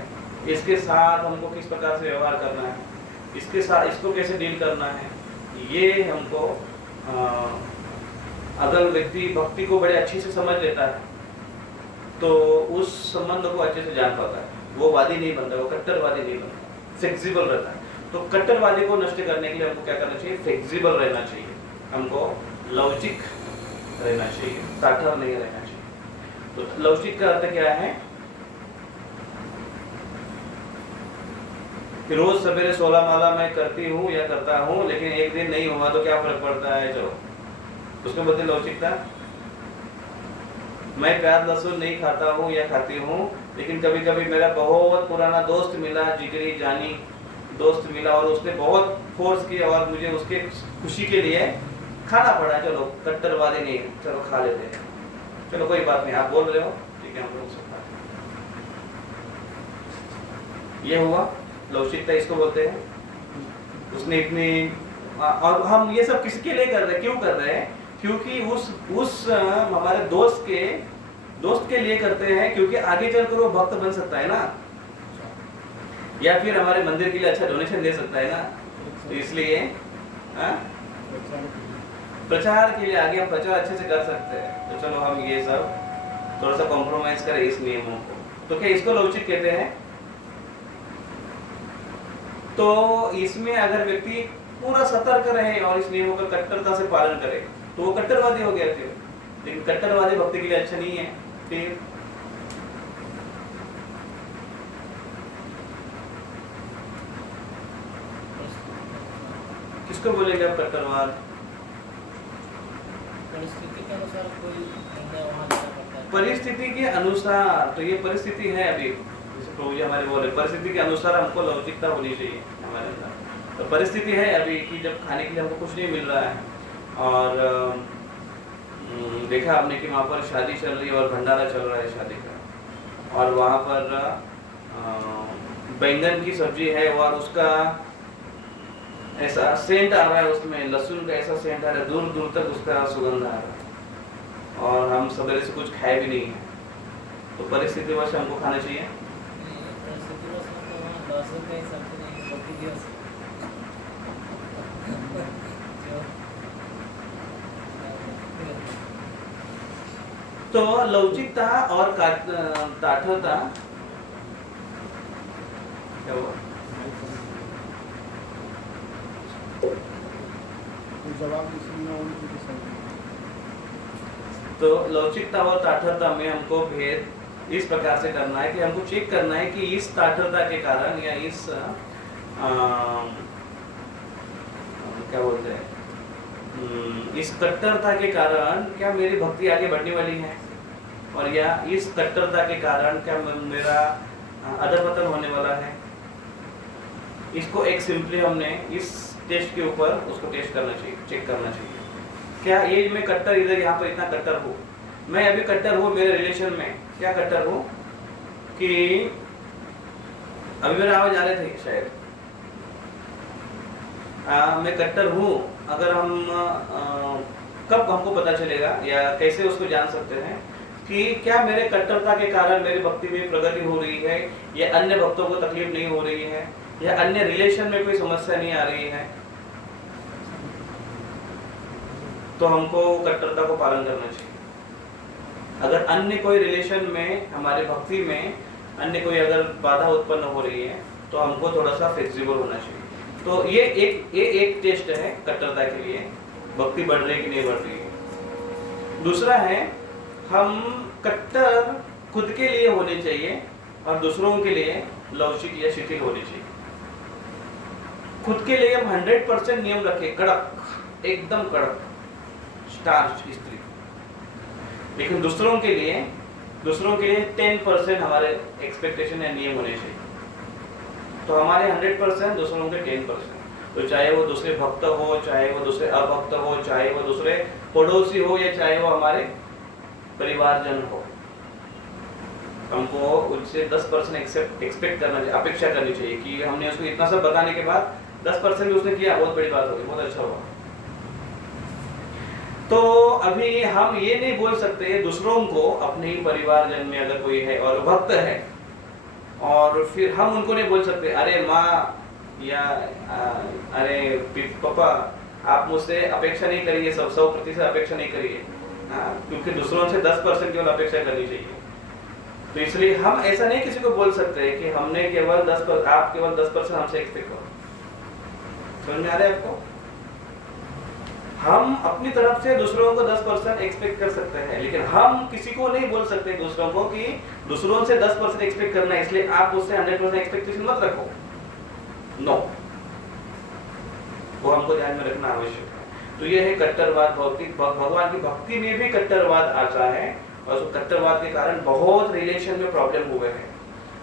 इसके साथ हमको किस प्रकार से व्यवहार करना है, इसके साथ इसको कैसे डील करना है, ये हमको अगर व्यक्ति भक्ति को बड़े अच्छे से समझ लेता है तो उस संबंध को अच्छे से जान पाता है। वो वादी नहीं बनता, वो कट्टरवादी नहीं बनता, फ्लेक्सिबल रहता है। तो कट्टरवादी को नष्ट करने के लिए हमको क्या करना चाहिए, फ्लेक्सिबल रहना चाहिए, हमको लवचिक रहना चाहिए, ताठर नहीं रहना चाहिए। तो लवचिक का अर्थ क्या है कि रोज सवेरे 16 माला मैं करती हूँ या करता हूँ, लेकिन एक दिन नहीं हुआ तो क्या फर्क पड़ता है, चलो उसमें बोलते लवचिकता। मैं प्याज लहसुन नहीं खाता हूँ या खाती हूँ, लेकिन कभी कभी मेरा बहुत पुराना दोस्त मिला, जिगरी जानी दोस्त मिला, और उसने बहुत फोर्स किया और मुझे उसके खुशी के लिए खाना पड़ा, चलो कट्टरवादी नहीं, चलो खा लेते हैं, चलो कोई बात नहीं, आप बोल रहे हो ठीक है, हम लोग सब खाते हैं। ये हुआ लवचिकता, इसको बोलते हैं। उसने इतनी, और हम ये सब किसके लिए कर रहे हैं, क्यों कर रहे हैं, क्योंकि उस हमारे दोस्त के लिए करते हैं, क्योंकि आगे चलकर वो भक्त बन सकता है ना, या फिर हमारे मंदिर के लिए अच्छा डोनेशन दे सकता है ना, तो इसलिए प्रचार के लिए आगे हम प्रचार अच्छे से कर सकते हैं। तो चलो हम ये सब थोड़ा सा कॉम्प्रोमाइज करें इस नियमों को। तो क्या इसको लवचिक कहते हैं। तो इसमें अगर व्यक्ति पूरा सतर्क रहे और इस नियमों का कट्टरता से पालन करे तो वो कट्टरवादी हो गया फिर, लेकिन कट्टरवादी भक्ति के लिए अच्छा नहीं है। फिर किसको बोलेंगे आप कट्टरवाद, परिस्थिति के अनुसार कोई वहाँ जाना पड़ता है। परिस्थिति के अनुसार, तो ये परिस्थिति है अभी, जैसे प्रभु जी हमारे बोले परिस्थिति के अनुसार हमको लौकिकता होनी चाहिए हमारे अंदर। तो परिस्थिति है अभी कि जब खाने के लिए हमको कुछ नहीं मिल रहा है, और देखा आपने कि वहाँ पर शादी चल रही है और भंडारा चल रहा है शादी का, और वहाँ पर बैंगन की सब्जी है और उसका ऐसा सेंट आ रहा है, उसमें लहसुन का ऐसा सेंट आ रहा है, दूर दूर तक उसका सुगंध आ रहा है, और हम सवेरे से कुछ खाए भी नहीं है। तो परिस्थिति वश हमको खाना चाहिए। तो लवचिकता और ताठरता क्या हुआ, तो जवाब इसमें उनकी भी सही है। तो लौचिकता और ताठरता में हमको भेद इस प्रकार से करना है कि हमको चेक करना है कि इस ताठरता के कारण या इस क्या बोलते हैं इस कट्टरता के कारण क्या मेरी भक्ति आगे बढ़ने वाली है, और या इस कट्टरता के कारण क्या मेरा अधपतन होने वाला है। इसको एक सिंपली हमने इस टेस्ट के ऊपर उसको टेस्ट करना चाहिए, चेक करना चाहिए। क्या ये मैं कट्टर इधर यहाँ पर इतना कट्टर हूँ, मैं अभी कट्टर हूँ मेरे रिलेशन में, क्या कट्टर हूँ कि अभी मेरे आवाज आ रहे थे शायद, मैं कट्टर हूँ। अगर हम कब हमको पता चलेगा या कैसे उसको जान सकते हैं कि क्या मेरे कट्टरता के कारण मेरी भक्ति में प्रगति हो रही है, या अन्य भक्तों को तकलीफ नहीं हो रही है, या अन्य रिलेशन में कोई समस्या नहीं आ रही है, तो हमको कट्टरता को पालन करना चाहिए। अगर अन्य कोई रिलेशन में हमारे भक्ति में अन्य कोई अगर बाधा उत्पन्न हो रही है तो हमको थोड़ा सा फ्लेक्सिबल होना चाहिए। तो ये एक टेस्ट है कट्टरता के लिए, भक्ति बढ़ रही है कि नहीं बढ़ रही है। दूसरा है हम कट्टर खुद के लिए होने चाहिए और दूसरों के लिए लवचिक या शिथिल होने चाहिए। खुद के लिए हम 100% नियम रखें, कड़क, एकदम कड़क स्टार्च स्त्री, लेकिन दूसरों के लिए 10% हमारे एक्सपेक्टेशन या नियम होने चाहिए। तो हमारे 100%, दूसरों के 10%। तो चाहे वो दूसरे भक्त हो, चाहे वो दूसरे अभक्त हो, चाहे वो दूसरे पड़ोसी हो, या चाहे वो हमारे परिवारजन हो, हमको उनसे 10% एक्सपेक्ट करना चाहिए, अपेक्षा करनी चाहिए कि हमने उसको इतना सब बताने के बाद 10% भी उसने किया, बहुत बड़ी बात होगी, बहुत अच्छा हुआ। तो अभी हम ये नहीं बोल सकते दूसरों को, अपने ही परिवारजन में अगर कोई है और भक्त है, और फिर हम उनको नहीं बोल सकते अरे माँ या अरे पापा आप मुझसे अपेक्षा नहीं करिए, 100% अपेक्षा नहीं करिए, क्योंकि दूसरों से 10% केवल अपेक्षा करनी चाहिए। तो इसलिए हम ऐसा नहीं किसी को बोल सकते कि हमने केवल 10%, आप केवल 10% हमसे एक्सपेक्ट करो। समझ में आ रहा है आपको? हम अपनी तरफ से दूसरों को 10% एक्सपेक्ट कर सकते हैं, लेकिन हम किसी को नहीं बोल सकते दूसरों को कि दूसरों से 10% एक्सपेक्ट करना है, इसलिए आप उससे 100% एक्सपेक्टेशन मत रखो। नो, वो हमको ध्यान में रखना आवश्यक है। तो ये है कट्टरवाद। भौतिक भगवान की भक्ति में भी कट्टरवाद आता है, और उस कट्टरवाद के कारण बहुत रिलेशन में प्रॉब्लम हुए हैं,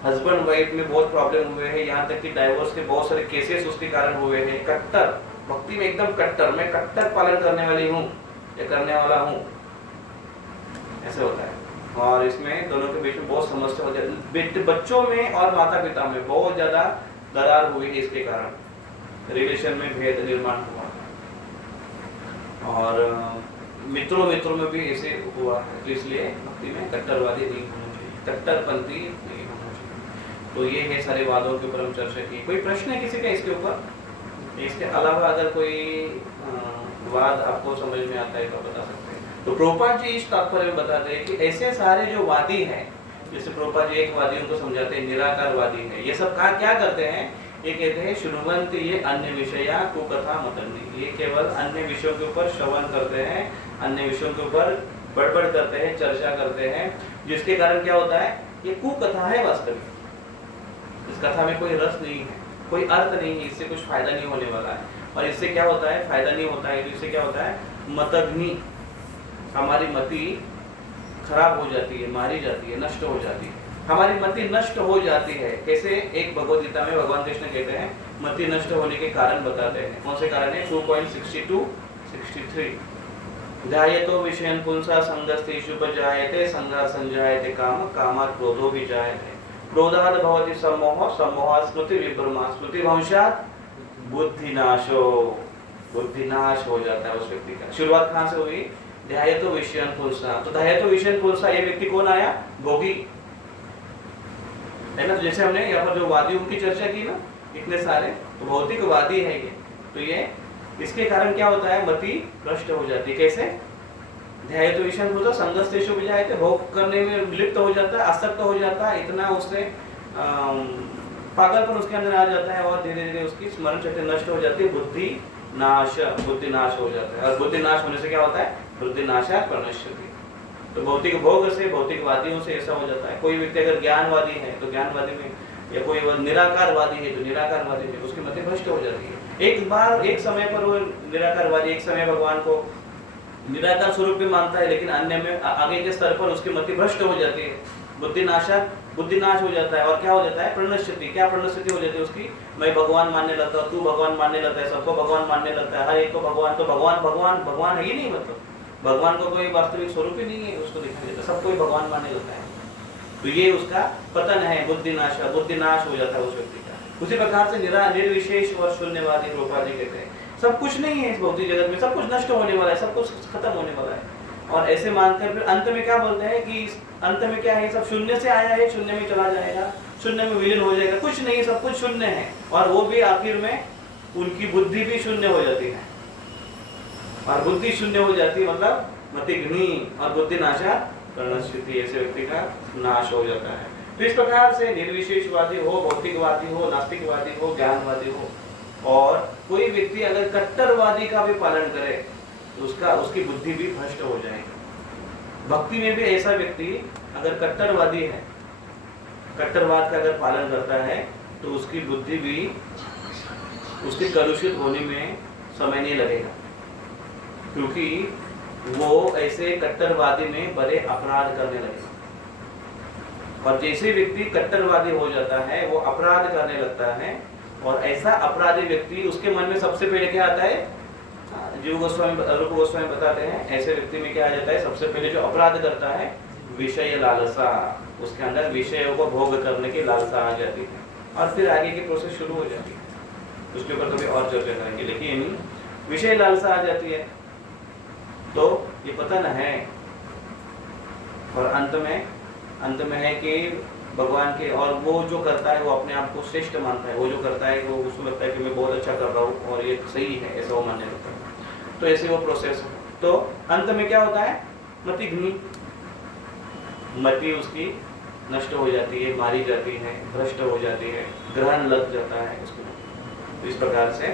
हस्बैंड वाइफ में बहुत प्रॉब्लम हुए हैं, यहाँ तक कि डाइवोर्स के बहुत सारे केसेस उसके कारण हुए हैं। कट्टर भक्ति में एकदम कट्टर, मैं कट्टर पालन करने वाली हूँ या करने वाला हूँ, ऐसे होता है। और इसमें दोनों के बीच में बहुत समस्या हो जाती है, बच्चों में और माता पिता में बहुत ज्यादा दरार हुई है, इसके कारण रिलेशन में भेद निर्माण हुआ, और मित्रों में भी ऐसे हुआ है। तो इसलिए भक्ति में कट्टरवादी नहीं होना चाहिए, कट्टरपंथी नहीं होना चाहिए। तो ये है सारे वादों के ऊपर हम चर्चा की। कोई प्रश्न है किसी का इसके ऊपर? इसके अलावा अगर कोई वाद आपको समझ में आता है तो बता सकते हैं। तो प्रभुपाद जी इस तात्पर्य में बताते हैं कि ऐसे सारे जो वादी हैं, जैसे प्रभुपाद जी एक वादी उनको समझाते हैं निराकारवादी है, ये सब क्या करते हैं, ये कहते हैं शुण्वन्ति ये अन्य विषया कुकथा मतन्ति, ये केवल अन्य विषयों के ऊपर श्रवण करते हैं, अन्य विषयों के ऊपर बड़बड़ करते हैं, चर्चा करते हैं, जिसके कारण क्या होता है, ये कुकथा है। वास्तविक इस कथा में कोई रस नहीं है, कोई अर्थ नहीं है, इससे कुछ फायदा नहीं होने वाला है। और इससे क्या होता है, फायदा नहीं होता है, तो इससे क्या होता है, मतग्नि, हमारी मति खराब हो जाती है, मारी जाती है, नष्ट हो जाती है। हमारी मति नष्ट हो जाती है कैसे? एक भगवद गीता में भगवान कृष्ण कहते हैं मति नष्ट होने के कारण बताते हैं। कौन से कारण है? 2.62-63 ध्यायतो विषयं पुंसा संगस्तेषुपजायते संगा संजायते काम कामात् क्रोधो विजायते क्रोधात् भवति सम्मोह सम्मोहात् स्मृति विभ्रमा स्मृति भंशात् बुद्धिनाशो, बुद्धिनाश हो जाता है उस व्यक्ति का। शुरुआत कहाँ से हुई? ध्यायतो विषयं पुंसा। तो ध्यायतो विषयं पुंसा, ये व्यक्ति कौन आया? भोगी है ना। तो जैसे हमने यहाँ पर जो वादियों की चर्चा की ना, इतने सारे, तो भौतिकवादी है ये। तो ये इसके कारण क्या होता है, मति भ्रष्ट हो जाती है। कैसे? ध्यायतो विषयं पुंसा संगस्तेषु विजायते, भोग करने में लिप्त हो जाता है, आसक्त हो जाता है, इतना उससे पागलपन उसके अंदर आ जाता है, और धीरे धीरे उसकी स्मरण शक्ति नष्ट हो जाती है, बुद्धि नाश, बुद्धि नाश हो जाता है। और बुद्धि नाश होने से क्या होता है? बुद्धि नाशा प्रणश्यति। तो भौतिक भोग से, भौतिकवादियों से ऐसा हो जाता है। कोई व्यक्ति अगर ज्ञानवादी है तो ज्ञानवादी में, या कोई निराकारवादी है तो निराकारवादी में उसकी मति भ्रष्ट हो जाती है। एक समय पर वो निराकारवादी एक समय भगवान को निराकार स्वरूप भी मानता है, लेकिन अन्य में आगे के स्तर पर उसकी मति भ्रष्ट हो जाती है, बुद्धि नाश हो जाता है। और क्या हो जाता है? प्रणश्यति। क्या प्रणश्यति हो जाती है उसकी? मैं भगवान मानने लगता हूँ, तू भगवान मानने लगता है, सबको भगवान मानने लगता है, हर एक को भगवान। तो भगवान है ही नहीं, मतलब भगवान को कोई वास्तविक स्वरूप ही नहीं है उसको दिखाई देता, सबको ही भगवान मानने लगता है। तो ये उसका पतन है, बुद्धि नाश हो जाता है उस व्यक्ति का। उसी प्रकार से निर्विशेष और शून्यवादी रूपादी कहते हैं सब कुछ नहीं है इस भौतिक जगत में, सब कुछ नष्ट होने वाला है, सब कुछ खत्म होने वाला है। और ऐसे मानकर फिर अंत में क्या बोलते हैं कि अंत में क्या है? सब शून्य से आया है, शून्य में चला जाएगा, शून्य में विलीन हो जाएगा, कुछ नहीं, सब कुछ शून्य है। और वो भी आखिर में उनकी बुद्धि भी शून्य हो जाती है। और बुद्धि शून्य हो जाती है मतलब मतिघ्नि और बुद्धि नाशा प्रणश्यति, ऐसे व्यक्ति का नाश हो जाता है। तो इस प्रकार से निर्विशेषवादी हो, भौतिकवादी हो, नास्तिकवादी हो, ज्ञानवादी हो, और कोई व्यक्ति अगर कट्टरवादी का भी पालन करे तो उसकी बुद्धि भी भ्रष्ट हो जाएगी। भक्ति में भी ऐसा व्यक्ति अगर कट्टरवादी है, कट्टरवाद का अगर पालन करता है तो उसकी बुद्धि भी उसके कलुषित होने में समय नहीं लगेगा, क्योंकि वो ऐसे कट्टरवादी में बड़े अपराध करने लगेगा। और जैसे व्यक्ति कट्टरवादी हो जाता है वो अपराध करने लगता है, और ऐसा अपराधी व्यक्ति उसके मन में सबसे पहले क्या आता है? जीव गोस्वामी, रूप गोस्वामी बताते हैं ऐसे व्यक्ति में क्या आ जाता है? सबसे पहले जो अपराध करता है विषय लालसा, उसके अंदर विषयों को भोग करने की लालसा आ जाती है, और फिर आगे की प्रोसेस शुरू हो जाती है। उसके ऊपर कभी और चर्चा करेंगे, लेकिन विषय लालसा आ जाती है तो ये पतन है। और अंत में है कि भगवान के, और वो जो करता है वो अपने आप को श्रेष्ठ मानता है, वो जो करता है वो उसको लगता है कि मैं बहुत अच्छा कर रहा हूँ और ये सही है, ऐसा वो मानने लगता है। तो ऐसे वो प्रोसेस है। तो अंत में क्या होता है? मतिघ्नि, मति उसकी नष्ट हो जाती है, मारी जाती है, भ्रष्ट हो जाती है, ग्रहण लग जाता है उसको। तो इस प्रकार से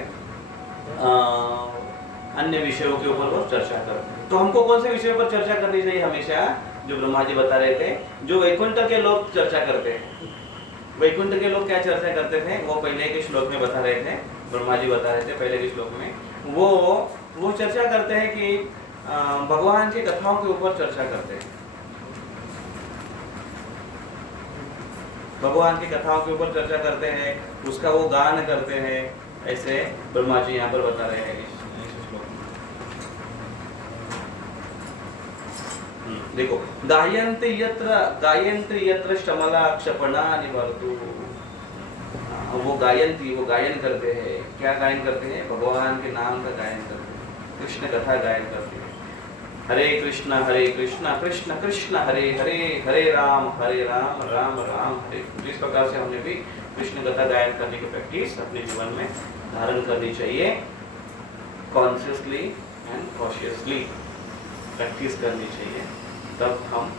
अन्य विषयों के ऊपर वो चर्चा करते हैं। तो हमको कौन से विषयों पर चर्चा करनी चाहिए? हमेशा जो ब्रह्मा जी बता रहे थे, जो वैकुंठ के लोग चर्चा करते हैं। वैकुंठ के लोग क्या चर्चा करते थे वो पहले के श्लोक में बता रहे थे, ब्रह्मा जी बता रहे थे पहले के श्लोक में। वो चर्चा करते हैं कि भगवान की कथाओं के ऊपर चर्चा करते हैं, भगवान की कथाओं के ऊपर चर्चा करते हैं, उसका वो गान करते हैं, ऐसे ब्रह्मा जी यहाँ पर बता रहे हैं इस श्लोक में। देखो, गायन्ति यत्र शमला क्षपणा निवर्तु। वो गायन करते हैं। क्या गायन करते हैं? भगवान के नाम का गायन करते हैं, कृष्ण कथा गायन करते हैं। हरे कृष्ण कृष्ण कृष्ण हरे हरे, हरे राम राम राम हरे। इस प्रकार से हमने भी कृष्ण कथा गायन करने की प्रैक्टिस अपने जीवन में धारण करनी चाहिए। कॉन्शियसली एंड कॉशियसली प्रैक्टिस करनी चाहिए, तब हम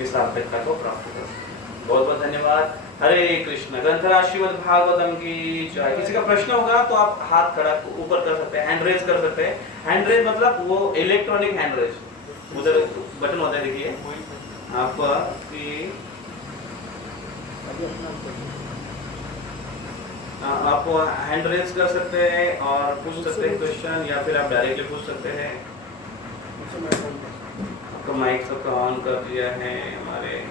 इस सार्थकता को प्राप्त कर सकते हैं। बहुत बहुत धन्यवाद। हरे कृष्ण। ग्रंथराज श्रीमद् भागवतम की जय। किसी का प्रश्न होगा तो आप हाथ खड़ा ऊपर कर सकते हैं, हैंड रेज कर सकते हैं। हैंड रेज मतलब वो इलेक्ट्रॉनिक हैंड रेज, उधर बटन होता है, देखिए आपकी, आप हैंड रेज कर सकते हैं और पूछ सकते हैं क्वेश्चन, या फिर आप डायरेक्टली पूछ सकते हैं। आपका माइक सबका ऑन कर दिया है हमारे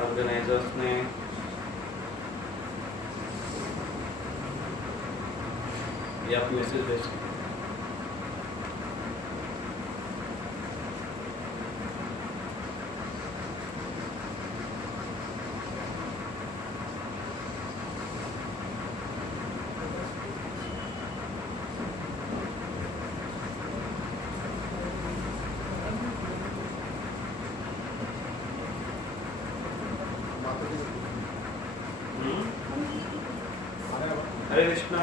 ऑर्गेनाइजर्स ने। या आप मैसेज भेज सकते हैं। हरे कृष्णा।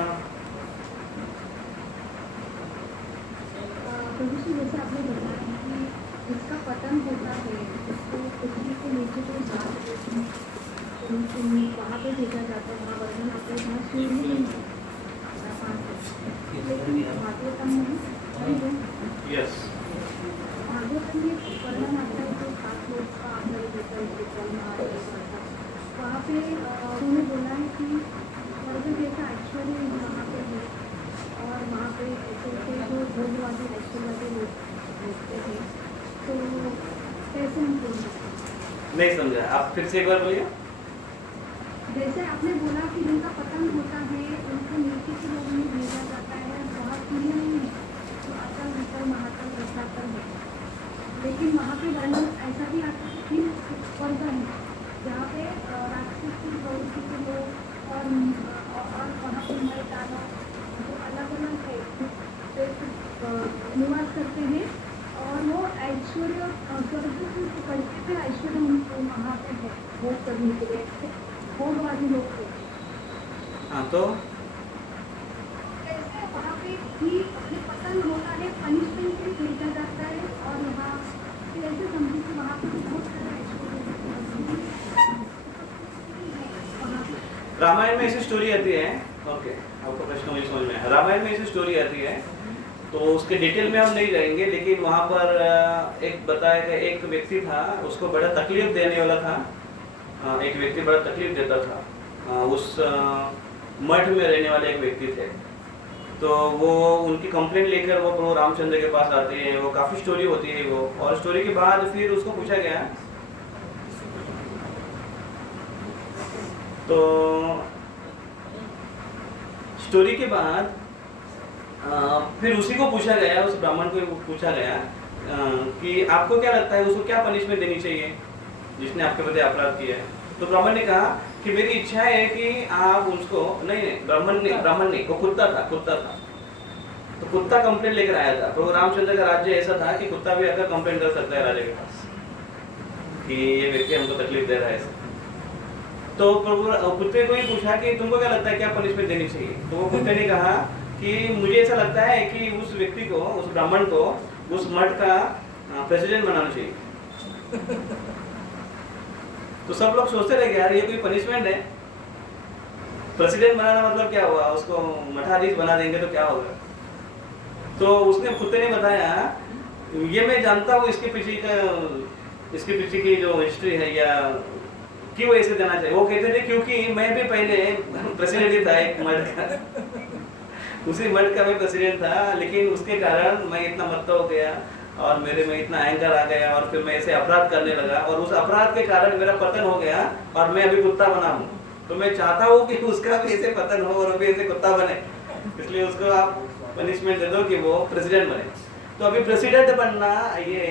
प्रभु जी, जैसे आपने बताया कि जिसका पतन होता है उसको पृथ्वी के नीचे जो घाट वहाँ पे भेजा जाता है, वहाँ वर्णन आता है जहाँ सूर्य नहीं है। पढ़ी हूँ। यस। भागवत में वर्णन आता है जो 7 लोग का आपने देखा है, ब्रह्मा था, वहाँ पे उन्होंने बोला है कि स्वर्ग जैसा ऐश्वर्य वहाँ पे है और वहाँ पे ऐसे ऐसे जो भोगवादी ऐश्वर्यवादी लोग रहते हैं, तो कैसे हम बोल सकते हैं? नहीं समझा, आप फिर से एक बार बोलिए। जैसे आपने बोला कि जिनका पतन होता है उनको नीचे के लोगों में भेजा जाता है, वहाँ सूर्य नहीं है तो अतल वितल महातल रसातल है, लेकिन वहाँ पे वर्णन ऐसा भी आता है कि स्वर्ग है जहाँ पे राक्षस की प्रवृत्ति के लोग और वहाँ पे मय दानव जो अलग अलग है निवास करते हैं और वो ऐश्वर्य स्वर्ग करके फिर ऐश्वर्य उनको वहाँ पे है भोग करने के लिए भोगवादी लोग थे। हाँ तो कैसे वहाँ पे भी अपने पतन होता है, पनिशमेंट भी भेजा जाता है और वहाँ कैसे समझे कि वहाँ पे बहुत सारा ऐश्वर्य रामायण में ऐसी स्टोरी आती है। ओके, आपका प्रश्न मुझे समझ में आया। रामायण में ऐसी स्टोरी आती है तो उसके डिटेल में हम नहीं जाएंगे, लेकिन वहाँ पर एक बताया गया एक व्यक्ति था, उसको बड़ा तकलीफ देने वाला था। एक व्यक्ति बड़ा तकलीफ देता था। उस मठ में रहने वाले एक व्यक्ति थे, तो वो उनकी कंप्लेंट लेकर वो प्रभु रामचंद्र के पास आते हैं। वो काफ़ी स्टोरी होती है वो, और स्टोरी के बाद फिर उसको पूछा गया, तो स्टोरी के बाद फिर उसी को पूछा गया, उस ब्राह्मण को पूछा गया कि आपको क्या लगता है उसको क्या पनिशमेंट देनी चाहिए जिसने आपके प्रति अपराध किया है। तो ब्राह्मण ने कहा कि मेरी इच्छा है कि आप उसको नहीं ब्राह्मण नहीं, वो कुत्ता था। तो कुत्ता कंप्लेंट लेकर आया था। प्रभु रामचंद्र का राज्य ऐसा था कि कुत्ता भी आकर कंप्लेंट कर सकता है राजा के पास कि ये व्यक्ति हमको तकलीफ दे रहा है। तो प्रभु कुत्ते को ही पूछा कि तुमको क्या लगता है क्या पनिशमेंट देनी चाहिए। तो वो कुत्ते ने कहा कि मुझे ऐसा लगता है कि उस व्यक्ति को, उस ब्राह्मण को उस मठ का प्रेसिडेंट बनाना चाहिए। तो सब लोग सोचते रहे कि यार ये कोई पनिशमेंट है, प्रेसिडेंट बनाना मतलब क्या हुआ, उसको मठाधीश बना देंगे तो क्या होगा। तो उसने कुत्ते ने बताया ये मैं जानता हूँ इसके पीछे की जो हिस्ट्री है या क्यों ऐसे देना चाहिए। वो कहते थे क्योंकि मैं भी पहले प्रेसिडेंट ही था एक मठ का, उसी मठ का मैं प्रेसिडेंट था, लेकिन उसके कारण मैं इतना मत्ता हो गया और मेरे में इतना एंगर आ गया और फिर मैं ऐसे अपराध करने लगा और उस अपराध के कारण मेरा पतन हो गया और मैं अभी कुत्ता बना हूँ। तो मैं चाहता हूँ कि उसका भी ऐसे पतन हो और अभी ऐसे कुत्ता बने, इसलिए उसको आप पनिशमेंट दे दो कि वो प्रेसिडेंट बने। तो अभी प्रेसिडेंट बनना ये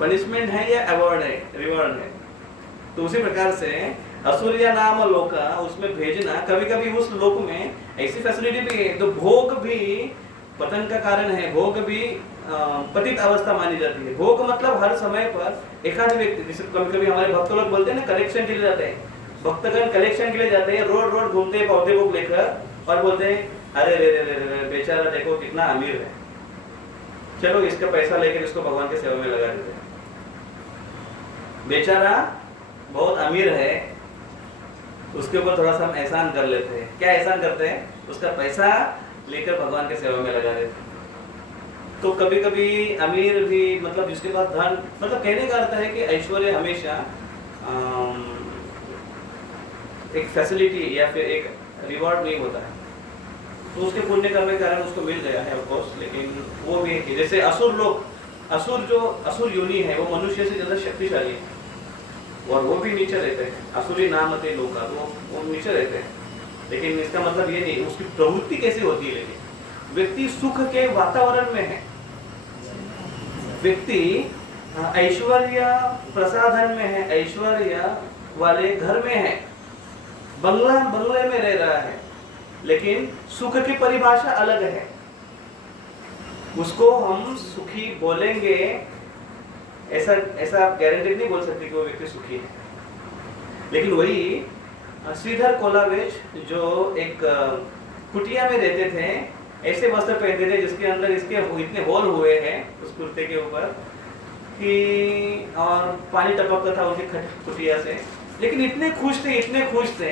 पनिशमेंट है या अवार्ड है, रिवॉर्ड है। तो उसी प्रकार से असुरिया नाम लोका, उसमें भेजना, कभी कभी उस लोक में ऐसी फैसिलिटी भी है तो भोग भी पतन का कारण है, भोग भी पतित अवस्था मानी जाती है। भोग मतलब हर समय पर एक आध व्यक्ति, जैसे कभी कभी हमारे भक्त लोग बोलते हैं ना कलेक्शन के लिए जाते हैं, भक्तगण कलेक्शन के लिए जाते हैं, रोड रोड घूमते हैं पौधे बुक लेकर और बोलते हैं अरे रे रे रे रे बेचारा देखो कितना अमीर है, चलो इसका पैसा लेकर इसको भगवान के सेवा में लगा देते हैं। बेचारा बहुत अमीर है, उसके ऊपर थोड़ा सा हम एहसान कर लेते हैं। क्या एहसान करते हैं, उसका पैसा लेकर भगवान के सेवा में लगा देते हैं। तो कभी कभी अमीर भी मतलब जिसके पास धन, मतलब कहने का अर्थ है कि ऐश्वर्य हमेशा एक फैसिलिटी या फिर एक रिवॉर्ड नहीं होता है। तो उसके पुण्य कर्म के कारण उसको मिल गया है ऑफ कोर्स, लेकिन वो भी है जैसे असुर लोग, असुर योनि है वो मनुष्य से ज्यादा शक्तिशाली है और वो भी नीचे रहते हैं। असुरी नामते लोग का तो वो नीचे रहते हैं, लेकिन इसका मतलब ये नहीं उसकी प्रवृत्ति कैसी होती है। लेकिन व्यक्ति सुख के वातावरण में है, व्यक्ति ऐश्वर्य प्रसाधन में है, ऐश्वर्य वाले घर में है, बंगले में रह रहा है, लेकिन सुख की परिभाषा अलग है। उसको हम सुखी बोलेंगे ऐसा आप गारंटी नहीं बोल सकते कि वो व्यक्ति सुखी है। लेकिन वही श्रीधर कोलावेज जो एक कुटिया में रहते थे, ऐसे वस्त्र पहनते थे जिसके अंदर इसके इतने होल हुए हैं उस कुर्ते के ऊपर कि और पानी टपकता था उनकी कुटिया से, लेकिन इतने खुश थे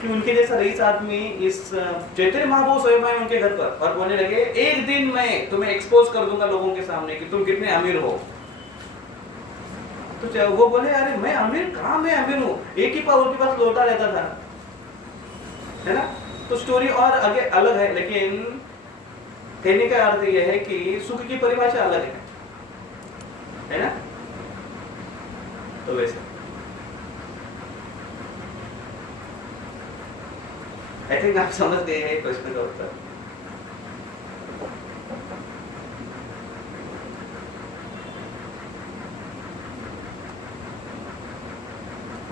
कि उनके जैसा रईस आदमी इस चैतन्य महाप्रभु स्वयं आए उनके घर पर और बोलने लगे एक दिन मैं तुम्हें एक्सपोज कर दूंगा लोगों के सामने कि तुम कितने अमीर हो। तो वो बोले अरे मैं अमीर कहाँ, मैं अमीर हूँ, एक ही पाव उनके पास लौटा रहता था, है ना। तो स्टोरी और आगे अलग है, लेकिन कहने का अर्थ यह है कि सुख की परिभाषा अलग है ना। तो वैसे आई थिंक आप समझ गए हैं प्रश्न का उत्तर।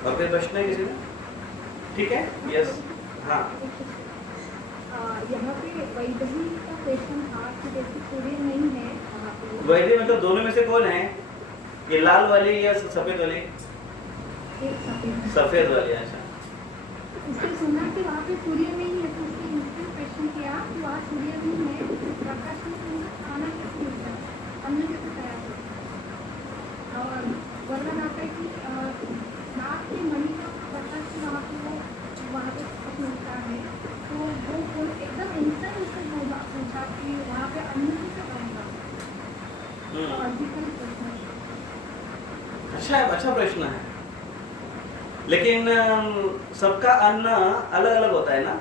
और कोई प्रश्न है किसी में? ठीक है, यस, हाँ। यहाँ पे वैदही का क्वेश्चन था कि जैसे सूर्य नहीं है वहाँ पे, वैदही मतलब दोनों में से कौन है, ये लाल वाली या सफेद वाली? एक सफेद सफेद वाली, अच्छा। उससे सुना कि वहाँ पे सूर्य नहीं है, तो उसने इंस्टेंट क्वेश्चन किया कि वहाँ सूर्य नहीं है, प्रकाश में तुमको खाना कैसे मिलता है, अन्न कैसे तैयार होता है। और वर्णन आता है कि नाक के मणि का प्रकाश से वहाँ पे कुछ मिलता है, तो वो एकदम इंस्टेंट उससे पूछा कि वहाँ पे अन्न कैसे बनेगा। अच्छा प्रश्न है, लेकिन सबका अन्न अलग अलग होता है ना।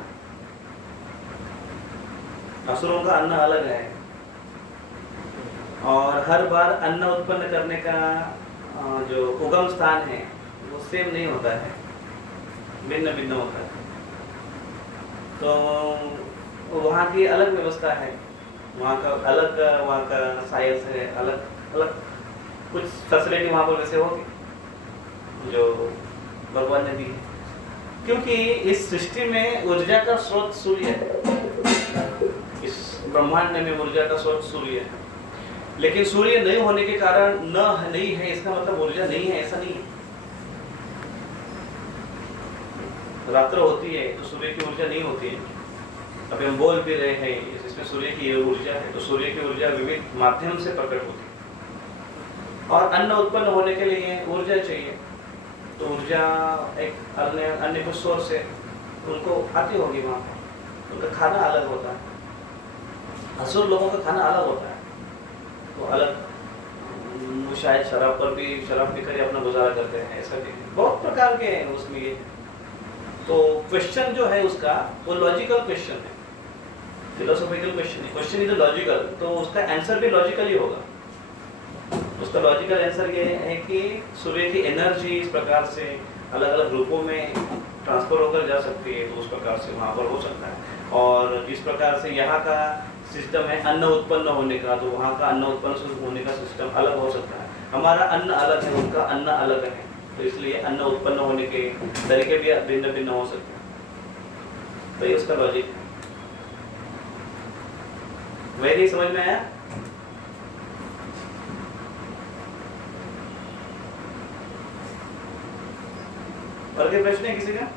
असुरों का अन्न अलग है और हर बार अन्न उत्पन्न करने का जो उगम स्थान है वो सेम नहीं होता है, भिन्न भिन्न होता है। तो वहाँ की अलग व्यवस्था है, वहाँ का साइंस है, अलग अलग कुछ फैसिलिटी वहाँ पर वैसे होगी जो भगवान ने दी है, क्योंकि इस सृष्टि में ऊर्जा का स्रोत सूर्य है, इस ब्रह्मांड में ऊर्जा का स्रोत सूर्य है। लेकिन सूर्य नहीं होने के कारण नहीं है इसका मतलब ऊर्जा नहीं है, ऐसा नहीं है। रात्र होती है तो सूर्य की ऊर्जा नहीं होती है। अभी हम बोल भी रहे हैं इसमें सूर्य की ऊर्जा है, तो सूर्य की ऊर्जा विविध माध्यम से प्रकट होती है और अन्न उत्पन्न होने के लिए ऊर्जा चाहिए। तो ऊर्जा एक अन्य कुछ सोर्स है, उनको आती होगी वहाँ पर, उनका खाना अलग होता है। असुर लोगों का खाना अलग होता है, तो अलग वो शायद शराब पीकर अपना गुजारा करते हैं, ऐसा भी बहुत प्रकार के हैं उसमें। ये तो क्वेश्चन जो है उसका वो लॉजिकल क्वेश्चन है, फिलोसॉफिकल क्वेश्चन है। क्वेश्चन इज लॉजिकल, तो उसका आंसर भी लॉजिकल ही होगा। उसका लॉजिकल आंसर ये है कि सूर्य की एनर्जी इस प्रकार से अलग अलग रूपों में ट्रांसफर होकर जा सकती है, तो उस प्रकार से वहाँ पर हो सकता है। और जिस प्रकार से यहाँ का सिस्टम है अन्न उत्पन्न होने का, तो वहाँ का अन्न उत्पन्न होने का सिस्टम अलग हो सकता है। हमारा अन्न अलग है, उनका अन्न अलग है, तो इसलिए अन्न उत्पन्न होने के तरीके भी भिन्न भिन्न हो सकते हैं। तो ये उसका लॉजिक है। वही समझ में आया? और क्या प्रश्न है किसी का?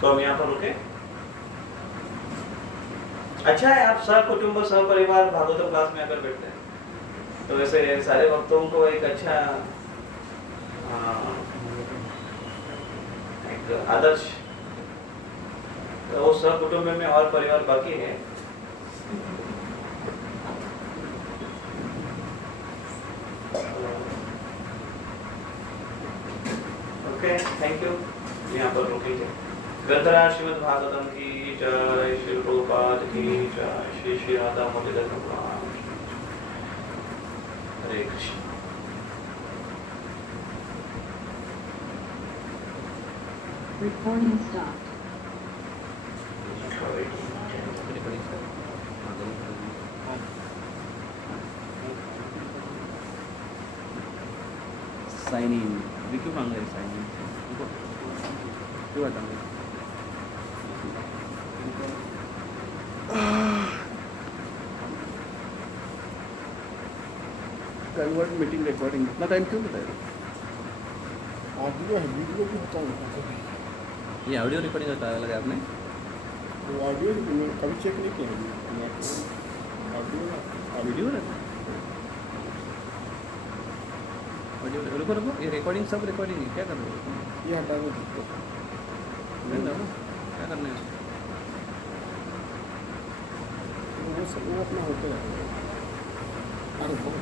तो हम यहाँ पर रुके। अच्छा है आप सब कुटुंब सब परिवार भागवत क्लास में आकर बैठते हैं, तो वैसे सारे भक्तों को एक अच्छा एक आदर्श, तो वो सब कुटुंब में और परिवार बाकी है। Okay, thank you. यहाँ पर रुकेंगे। ग्रंथराज श्रीमद् भागवतम की जय, श्री प्रभुपाद की जय, श्री श्री राधा मोदीदास भगवान। Hare Krishna. Recording stopped. Sign in अभी क्यों मांग रहे हैं साइन इन? क्यों बताऊंगा? कन्वर्ट मीटिंग रिकॉर्डिंग इतना टाइम क्यों बताया? ऑडियो है, वीडियो भी होता है। ये ऑडियो रिकॉर्डिंग होता है लगा आपने? वो ऑडियो कभी चेक नहीं किया ऑडियो वीडियो रहता है ऑडियो रुको रुको ये रिकॉर्डिंग सब रिकॉर्डिंग है क्या कर रहे हो ये हटा दो जिसको रहने दो ना क्या करना है इसको वो अपना होते रहता है। अरे बहुत